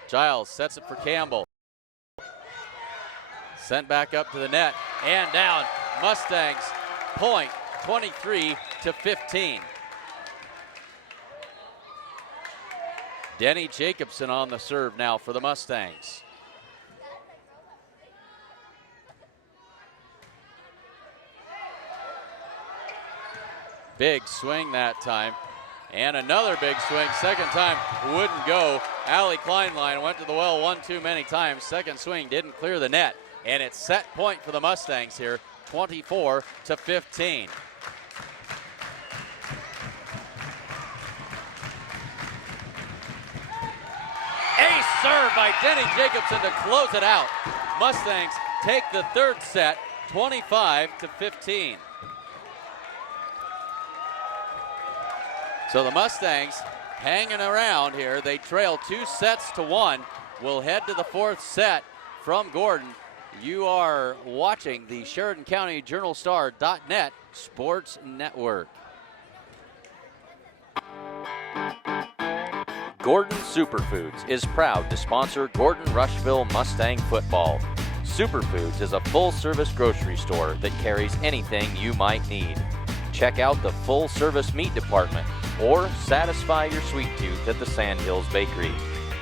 Giles sets it for Campbell. Sent back up to the net and down. Mustangs point, 23-15. Denny Jacobson on the serve now for the Mustangs. Big swing that time. And another big swing, second time wouldn't go. Allie Kleinlein went to the well one too many times. Second swing didn't clear the net. And it's set point for the Mustangs here, 24-15. Ace serve by Denny Jacobson to close it out. Mustangs take the third set, 25-15. So the Mustangs hanging around here. They trail 2-1. We'll head to the fourth set from Gordon. You are watching the Sheridan County Journal-Star.net Sports Network. Gordon Superfoods is proud to sponsor Gordon-Rushville Mustang football. Superfoods is a full-service grocery store that carries anything you might need. Check out the full-service meat department or satisfy your sweet tooth at the Sandhills Bakery.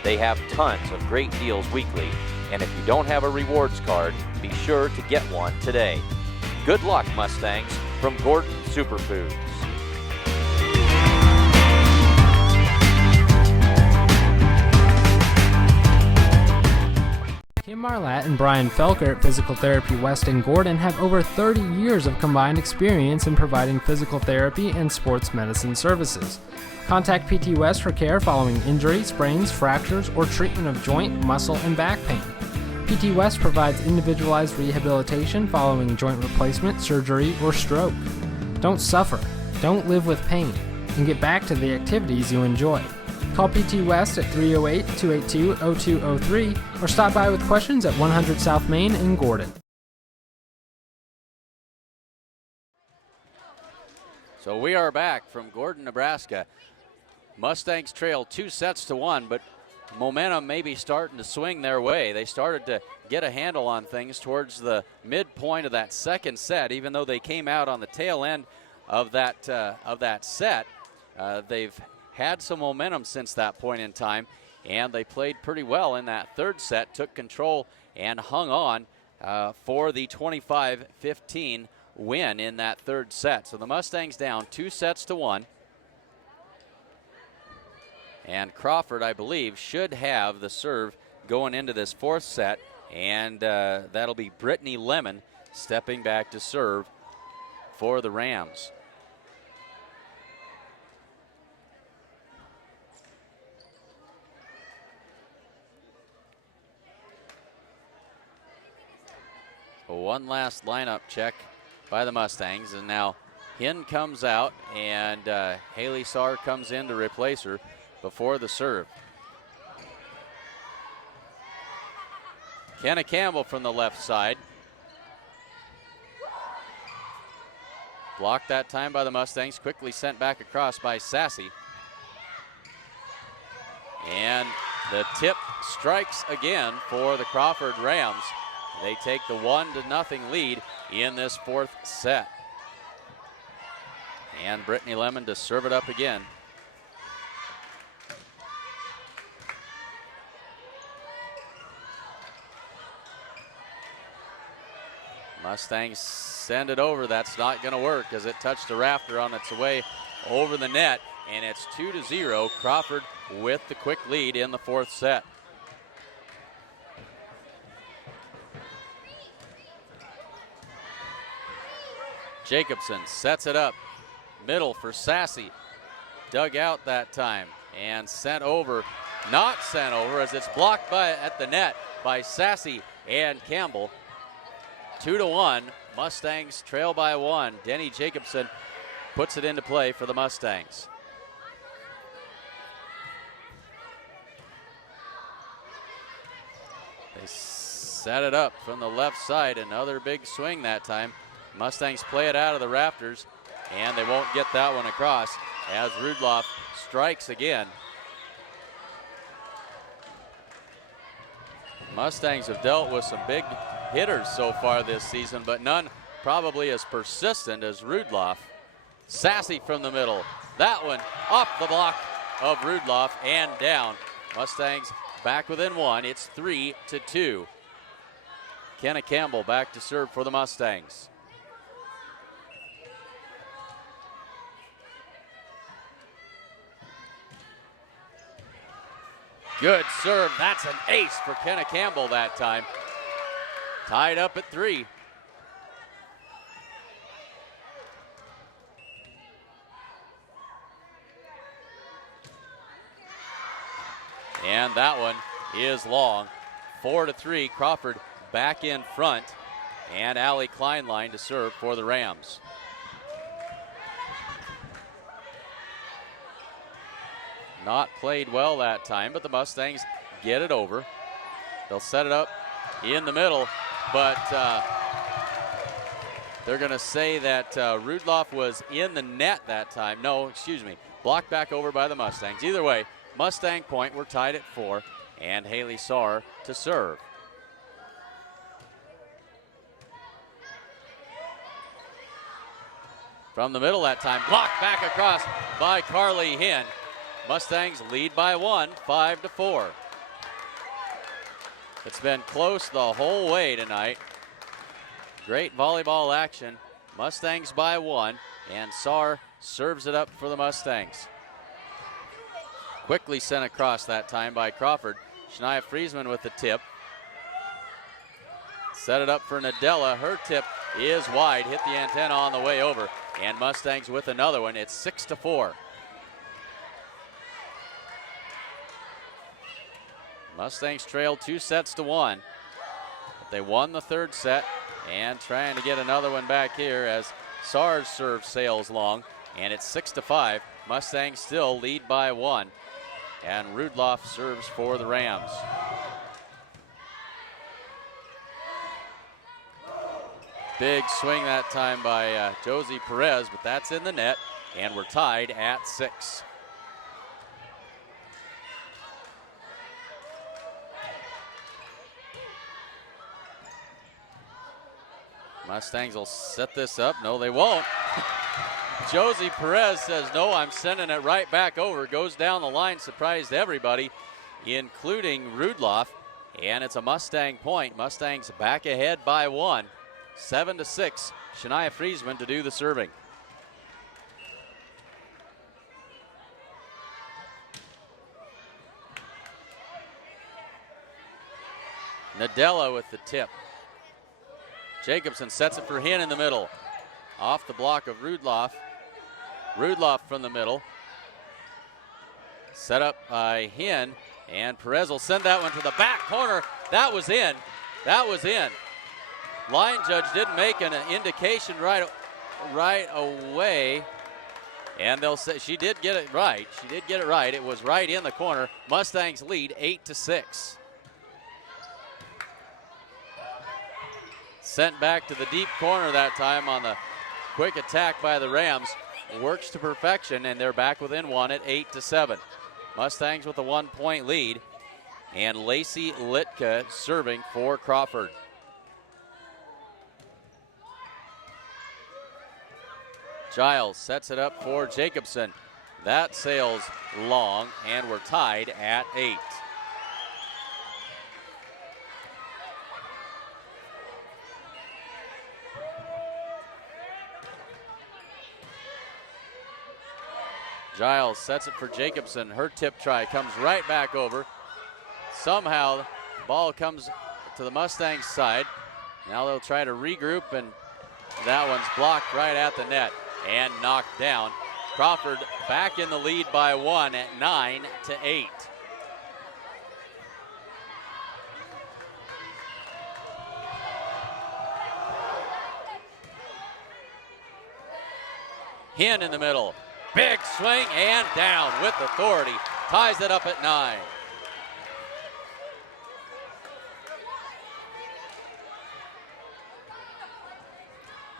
They have tons of great deals weekly, and if you don't have a rewards card, be sure to get one today. Good luck, Mustangs, from Gordon Superfoods. Kim Marlatt and Brian Felker at Physical Therapy West in Gordon have over 30 years of combined experience in providing physical therapy and sports medicine services. Contact PT West for care following injury, sprains, fractures, or treatment of joint, muscle, and back pain. PT West provides individualized rehabilitation following joint replacement, surgery, or stroke. Don't suffer, don't live with pain, and get back to the activities you enjoy. Call PT West at 308-282-0203 or stop by with questions at 100 South Main in Gordon. So we are back from Gordon, Nebraska. Mustangs trail 2-1, but momentum may be starting to swing their way. They started to get a handle on things towards the midpoint of that second set, even though they came out on the tail end of that set. They've had some momentum since that point in time, and they played pretty well in that third set, took control and hung on for the 25-15 win in that third set. So the Mustangs down 2-1. And Crawford, I believe, should have the serve going into this fourth set, and that'll be Brittany Lemon stepping back to serve for the Rams. One last lineup check by the Mustangs, and now Hinn comes out, and Haley Saar comes in to replace her before the serve. Kenna Campbell from the left side. Blocked that time by the Mustangs, quickly sent back across by Sassy. And the tip strikes again for the Crawford Rams. They take the 1-0 lead in this fourth set. And Brittany Lemon to serve it up again. Mustangs send it over. That's not going to work as it touched the rafter on its way over the net. And it's 2-0. Crawford with the quick lead in the fourth set. Jacobson sets it up. Middle for Sassy. Dug out that time and sent over. Not sent over as it's blocked at the net by Sassy and Campbell. 2-1. Mustangs trail by 1. Denny Jacobson puts it into play for the Mustangs. They set it up from the left side. Another big swing that time. Mustangs play it out of the rafters, and they won't get that one across as Rudloff strikes again. Mustangs have dealt with some big hitters so far this season, but none probably as persistent as Rudloff. Sassy from the middle. That one off the block of Rudloff and down. Mustangs back within 1. It's 3-2. Kenna Campbell back to serve for the Mustangs. Good serve. That's an ace for Kenna Campbell that time. Tied up at 3. And that one is long. 4-3. Crawford back in front. And Allie Kleinlein to serve for the Rams. Not played well that time, but the Mustangs get it over. They'll set it up in the middle, but they're going to say that Rudloff was in the net that time. No, excuse me. Blocked back over by the Mustangs. Either way, Mustang point. We're tied at 4, and Haley Saar to serve. From the middle that time, blocked back across by Carly Hinn. Mustangs lead by 1, 5-4. It's been close the whole way tonight. Great volleyball action. Mustangs by 1, and Saar serves it up for the Mustangs. Quickly sent across that time by Crawford. Shania Friesman with the tip. Set it up for Nadella. Her tip is wide, hit the antenna on the way over, and Mustangs with another one. It's 6-4. Mustangs trail 2-1. But they won the third set and trying to get another one back here as Saar's serve sails long, and it's 6-5. Mustangs still lead by 1, and Rudloff serves for the Rams. Big swing that time by Josie Perez, but that's in the net, and we're tied at 6. Mustangs will set this up. No, they won't. Josie Perez says, no, I'm sending it right back over. Goes down the line, surprised everybody, including Rudloff. And it's a Mustang point. Mustangs back ahead by 1. 7-6. Shania Friesman to do the serving. Nadella with the tip. Jacobson sets it for Hinn in the middle. Off the block of Rudloff. Rudloff from the middle. Set up by Hinn, and Perez will send that one to the back corner. That was in. That was in. Line judge didn't make an indication right away, and they'll say she did get it right. She did get it right. It was right in the corner. Mustangs lead 8-6. Sent back to the deep corner that time on the quick attack by the Rams. Works to perfection, and they're back within 1 at 8-7. Mustangs with a 1-point lead, and Lacey Litka serving for Crawford. Giles sets it up for Jacobson. That sails long, and we're tied at 8. Giles sets it for Jacobson. Her tip try comes right back over. Somehow the ball comes to the Mustangs side. Now they'll try to regroup, and that one's blocked right at the net and knocked down. Crawford back in the lead by 1 at 9-8. Hinn in the middle. Big swing and down with authority. Ties it up at 9.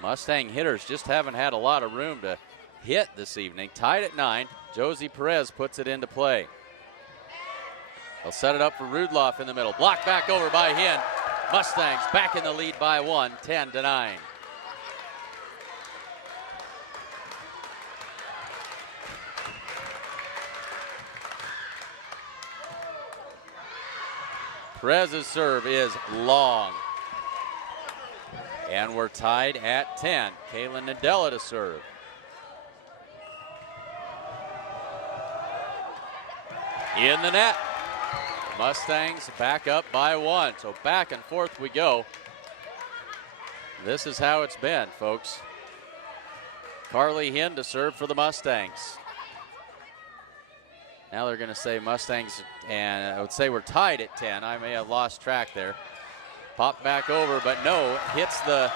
Mustang hitters just haven't had a lot of room to hit this evening. Tied at 9. Josie Perez puts it into play. They'll set it up for Rudloff in the middle. Blocked back over by Hinn. Mustangs back in the lead by 1, 10-9. Perez's serve is long. And we're tied at 10. Kaylin Nadella to serve. In the net. The Mustangs back up by 1. So back and forth we go. This is how it's been, folks. Carly Hinn to serve for the Mustangs. Now they're going to say Mustangs, and I would say we're tied at 10. I may have lost track there. Popped back over, but no, hits the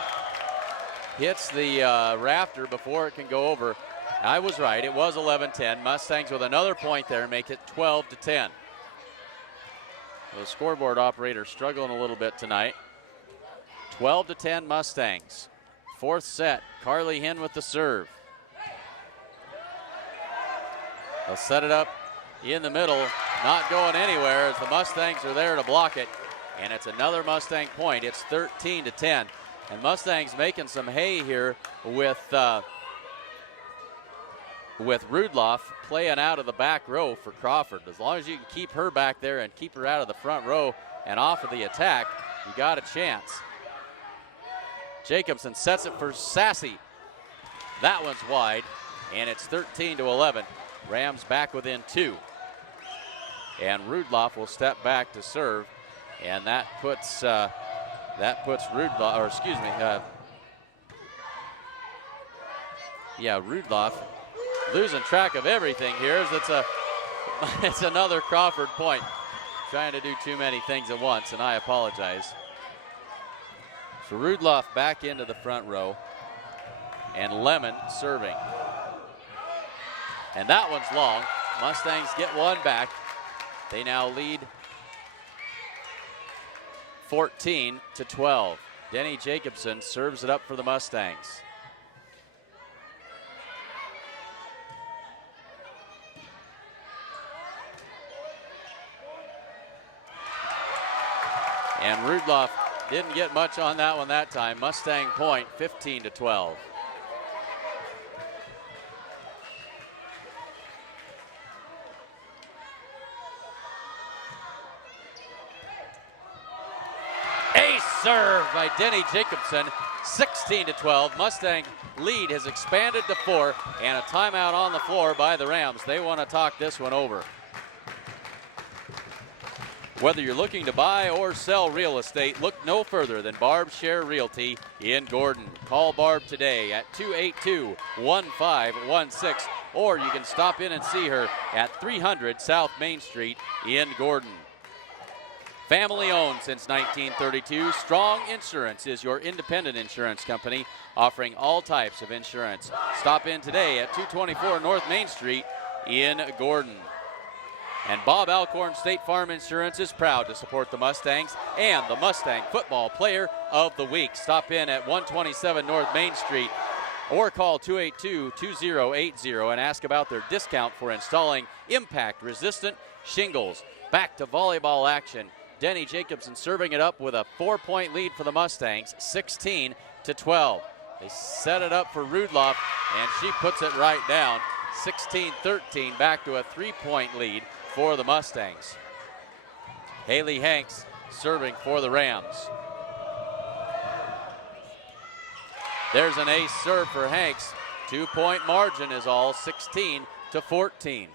rafter before it can go over. I was right. It was 11-10. Mustangs with another point there make it 12-10. The scoreboard operator struggling a little bit tonight. 12-10 Mustangs. Fourth set. Carly Hinn with the serve. They'll set it up in the middle, not going anywhere as the Mustangs are there to block it, and it's another Mustang point. It's 13-10, and Mustangs making some hay here with Rudloff playing out of the back row for Crawford. As long as you can keep her back there and keep her out of the front row and off of the attack, you got a chance. Jacobson sets it for Sassy. That one's wide, and it's 13-11. Rams back within 2. And Rudloff will step back to serve, and that puts Rudloff, or excuse me, Rudloff losing track of everything here. It's another Crawford point. Trying to do too many things at once, and I apologize. So Rudloff back into the front row, and Lemon serving. And that one's long. Mustangs get one back. They now lead 14-12. Denny Jacobson serves it up for the Mustangs. And Rudloff didn't get much on that one that time. Mustang point, 15-12. Ace serve by Denny Jacobson, 16-12. Mustang lead has expanded to 4, and a timeout on the floor by the Rams. They want to talk this one over. Whether you're looking to buy or sell real estate, look no further than Barb Share Realty in Gordon. Call Barb today at 282-1516, or you can stop in and see her at 300 South Main Street in Gordon. Family owned since 1932, Strong Insurance is your independent insurance company offering all types of insurance. Stop in today at 224 North Main Street in Gordon. And Bob Alcorn State Farm Insurance is proud to support the Mustangs and the Mustang Football Player of the Week. Stop in at 127 North Main Street or call 282-2080 and ask about their discount for installing impact-resistant shingles. Back to volleyball action. Denny Jacobson serving it up with a 4-point lead for the Mustangs, 16-12. They set it up for Rudloff, and she puts it right down, 16-13, back to a 3-point lead for the Mustangs. Haley Hanks serving for the Rams. There's an ace serve for Hanks. 2-point margin is all, 16-14.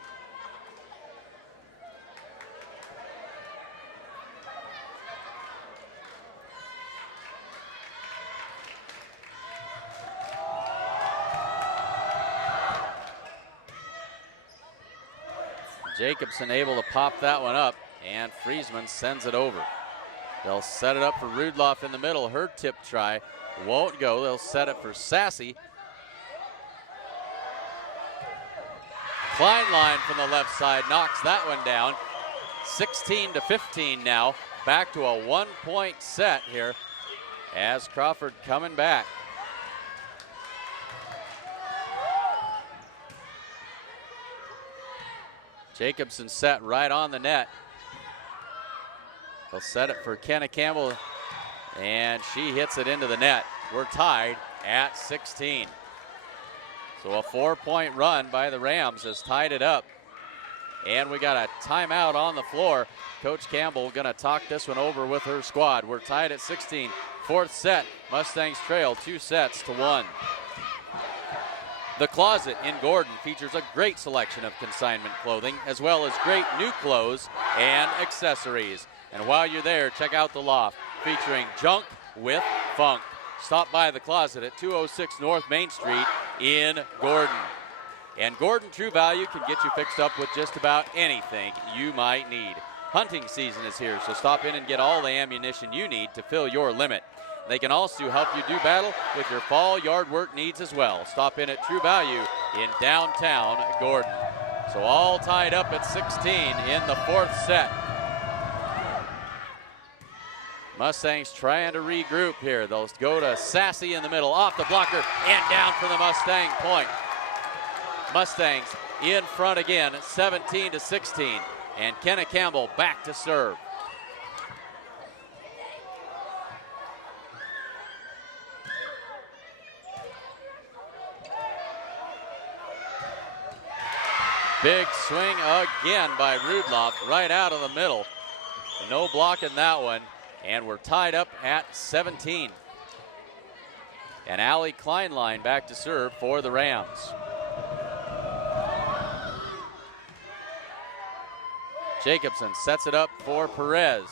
Jacobson able to pop that one up, and Friesman sends it over. They'll set it up for Rudloff in the middle. Her tip try won't go. They'll set it for Sassy. Kleinlein from the left side knocks that one down. 16-15 now. Back to a 1-point set here as Crawford coming back. Jacobson set right on the net. They'll set it for Kenna Campbell, and she hits it into the net. We're tied at 16. So a 4-point run by the Rams has tied it up. And we got a timeout on the floor. Coach Campbell gonna talk this one over with her squad. We're tied at 16. Fourth set, Mustangs trail 2-1. The Closet in Gordon features a great selection of consignment clothing, as well as great new clothes and accessories. And while you're there, check out the loft featuring junk with funk. Stop by the Closet at 206 North Main Street in Gordon. And Gordon True Value can get you fixed up with just about anything you might need. Hunting season is here, so stop in and get all the ammunition you need to fill your limit. They can also help you do battle with your fall yard work needs as well. Stop in at True Value in downtown Gordon. So all tied up at 16 in the fourth set. Mustangs trying to regroup here. They'll go to Sassy in the middle, off the blocker, and down for the Mustang point. Mustangs in front again at 17-16, and Kenna Campbell back to serve. Big swing again by Rudloff right out of the middle. No blocking that one, and we're tied up at 17. And Allie Kleinlein back to serve for the Rams. Jacobson sets it up for Perez.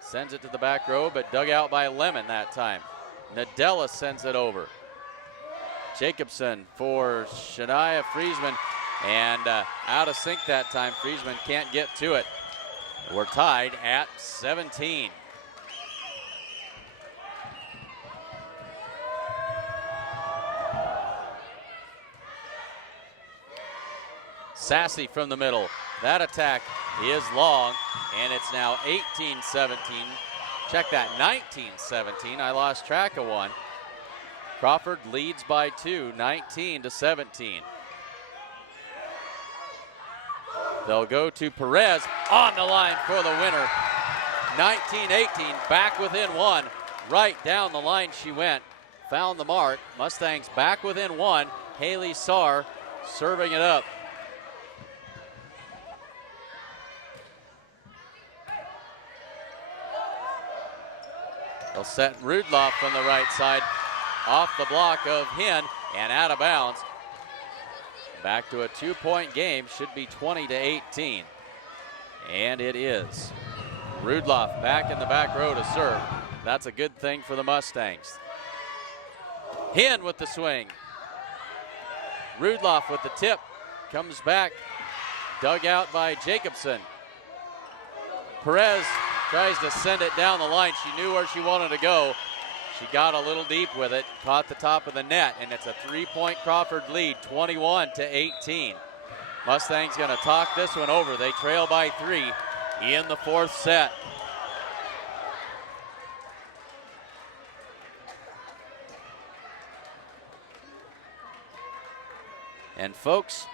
Sends it to the back row, but dug out by Lemon that time. Nadella sends it over. Jacobson for Shania Friesman, and out of sync that time. Friesman can't get to it. We're tied at 17. Sassy from the middle. That attack is long, and it's now 18-17. Check that, 19-17. I lost track of one. Crawford leads by 2, 19-17. They'll go to Perez on the line for the winner. 19-18, back within 1. Right down the line she went. Found the mark. Mustangs back within 1. Haley Saar serving it up. They'll set Rudloff from the right side off the block of Hinn and out of bounds. Back to a 2-point game, should be 20-18. And it is. Rudloff back in the back row to serve. That's a good thing for the Mustangs. Hinn with the swing. Rudloff with the tip. Comes back. Dug out by Jacobson. Perez tries to send it down the line. She knew where she wanted to go. She got a little deep with it, caught the top of the net, and it's a 3-point Crawford lead, 21-18. Mustangs gonna talk this one over. They trail by 3 in the 4th set. And folks,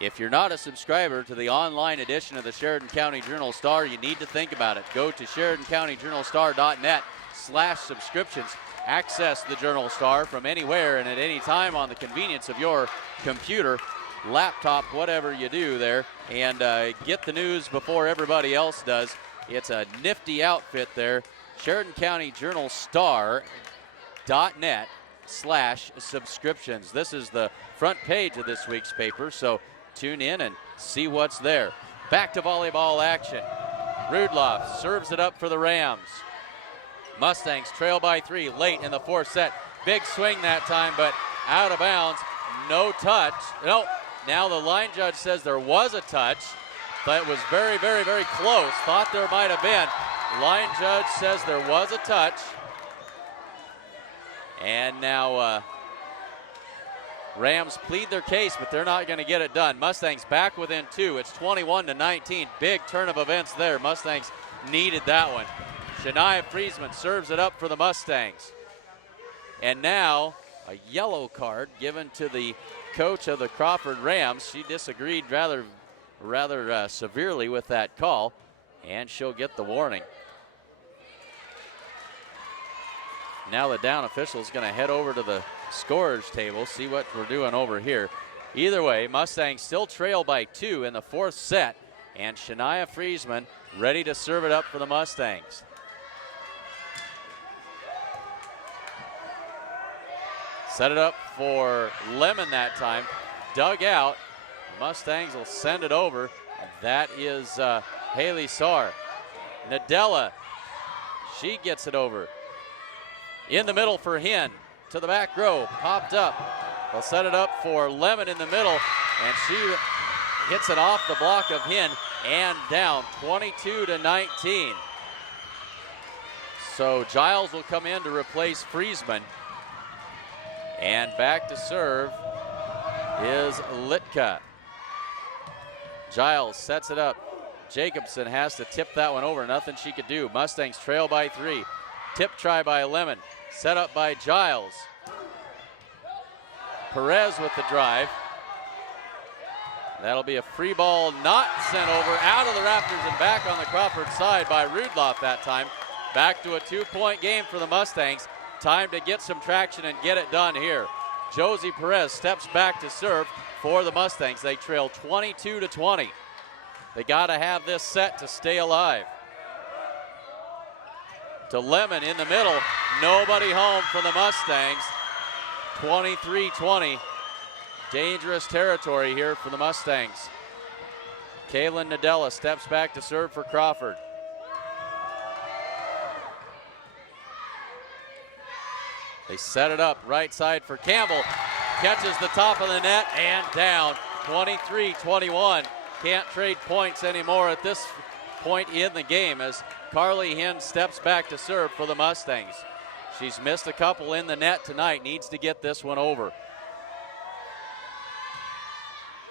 if you're not a subscriber to the online edition of the Sheridan County Journal-Star, you need to think about it. Go to SheridanCountyJournalStar.net/subscriptions. Access the Journal-Star from anywhere and at any time on the convenience of your computer, laptop, whatever you do there, and get the news before everybody else does. It's a nifty outfit there. SheridanCountyJournalStar.net/subscriptions. This is the front page of this week's paper, so tune in and see what's there. Back to volleyball action. Rudloff serves it up for the Rams. Mustangs trail by 3 late in the 4th set. Big swing that time, but out of bounds. No touch. No, now the line judge says there was a touch, but it was very, very, very close. Thought there might have been. Line judge says there was a touch. And now Rams plead their case, but they're not going to get it done. Mustangs back within 2. It's 21-19. Big turn of events there. Mustangs needed that one. Shania Friesman serves it up for the Mustangs. And now a yellow card given to the coach of the Crawford Rams. She disagreed rather severely with that call, and she'll get the warning. Now the down official is going to head over to the scorer's table, see what we're doing over here. Either way, Mustangs still trail by 2 in the 4th set, and Shania Friesman ready to serve it up for the Mustangs. Set it up for Lemon that time. Dug out. Mustangs will send it over. And that is Haley Saar. Nadella, she gets it over. In the middle for Hinn. To the back row. Popped up. They'll set it up for Lemon in the middle. And she hits it off the block of Hinn and down 22-19. So Giles will come in to replace Friesman. And back to serve is Litka. Giles sets it up. Jacobson has to tip that one over. Nothing she could do. Mustangs trail by 3. Tip try by Lemon. Set up by Giles. Perez with the drive. That'll be a free ball not sent over. Out of the rafters and back on the Crawford side by Rudloff that time. Back to a 2-point game for the Mustangs. Time to get some traction and get it done here. Josie Perez steps back to serve for the Mustangs. They trail 22-20. They got to have this set to stay alive. to Lemon in the middle. Nobody home for the Mustangs. 23-20. Dangerous territory here for the Mustangs. Kaylin Nadella steps back to serve for Crawford. They set it up right side for Campbell. Catches the top of the net and down. 23-21. Can't trade points anymore at this point in the game as Carly Hinn steps back to serve for the Mustangs. She's missed a couple in the net tonight. Needs to get this one over.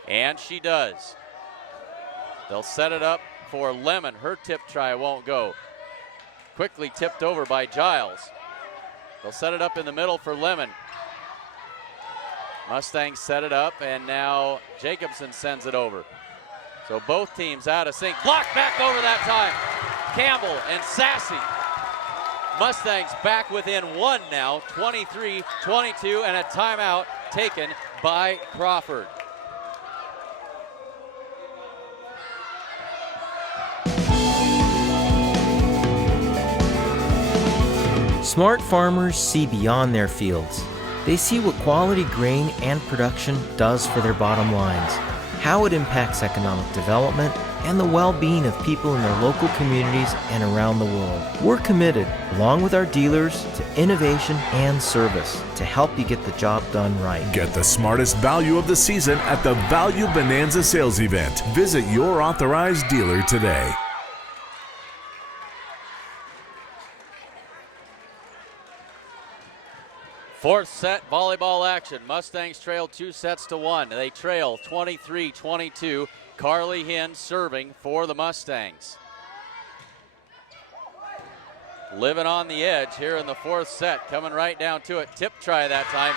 And she does. They'll set it up for Lemon. Her tip try won't go. Quickly tipped over by Giles. They'll set it up in the middle for Lemon. Mustangs set it up, and now Jacobson sends it over. So both teams out of sync. Blocked back over that time. Campbell and Sassy. Mustangs back within one now, 23-22, and a timeout taken by Crawford. Smart farmers see beyond their fields. They see what quality grain and production does for their bottom lines, how it impacts economic development, and the well-being of people in their local communities and around the world. We're committed, along with our dealers, to innovation and service to help you get the job done right. Get the smartest value of the season at the Value Bonanza sales event. Visit your authorized dealer today. Fourth set volleyball action. Mustangs trail 2-1. They trail 23-22. Carly Hinn serving for the Mustangs. Living on the edge here in the fourth set. Coming right down to it. Tip try that time,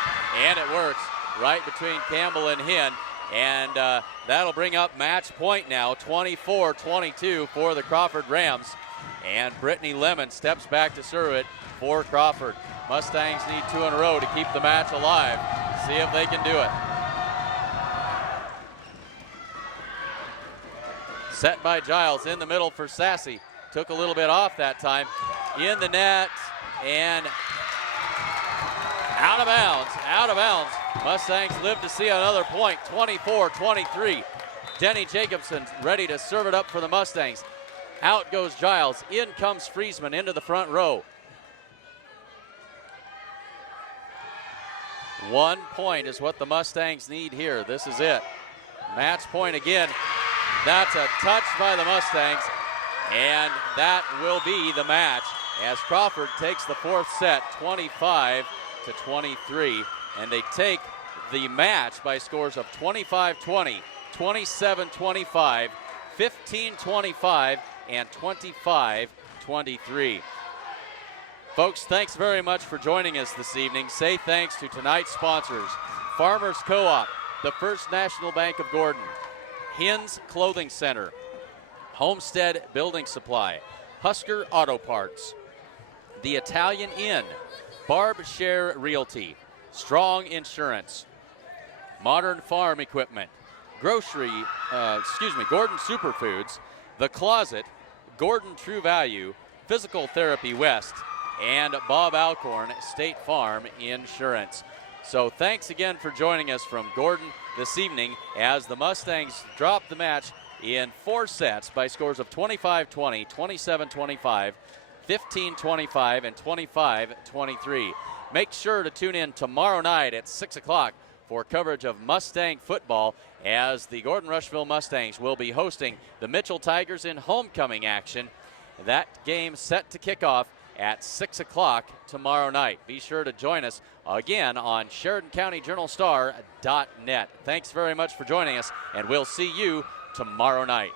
and it works. Right between Campbell and Hinn. And that'll bring up match point now. 24-22 for the Crawford Rams. And Brittany Lemon steps back to serve it for Crawford. Mustangs need 2 in a row to keep the match alive. See if they can do it. Set by Giles in the middle for Sassy. Took a little bit off that time. In the net and out of bounds, out of bounds. Mustangs live to see another point, 24-23. Denny Jacobson ready to serve it up for the Mustangs. Out goes Giles, in comes Friesman into the front row. 1 point is what the Mustangs need here. This is it. Match point again. That's a touch by the Mustangs, and that will be the match as Crawford takes the fourth set 25-23, and they take the match by scores of 25-20, 27-25, 15-25, and 25-23. Folks, thanks very much for joining us this evening. Say thanks to tonight's sponsors: Farmers Co-op, the First National Bank of Gordon, Hinn's Clothing Center, Homestead Building Supply, Husker Auto Parts, The Italian Inn, Barb Share Realty, Strong Insurance, Modern Farm Equipment, Gordon Superfoods, The Closet, Gordon True Value, Physical Therapy West, and Bob Alcorn, State Farm Insurance. So thanks again for joining us from Gordon this evening as the Mustangs drop the match in 4 sets by scores of 25-20, 27-25, 15-25, and 25-23. Make sure to tune in tomorrow night at 6 o'clock for coverage of Mustang football as the Gordon-Rushville Mustangs will be hosting the Mitchell Tigers in homecoming action. That game set to kick off at 6 o'clock tomorrow night. Be sure to join us again on SheridanCountyJournalStar.net. Thanks very much for joining us, and we'll see you tomorrow night.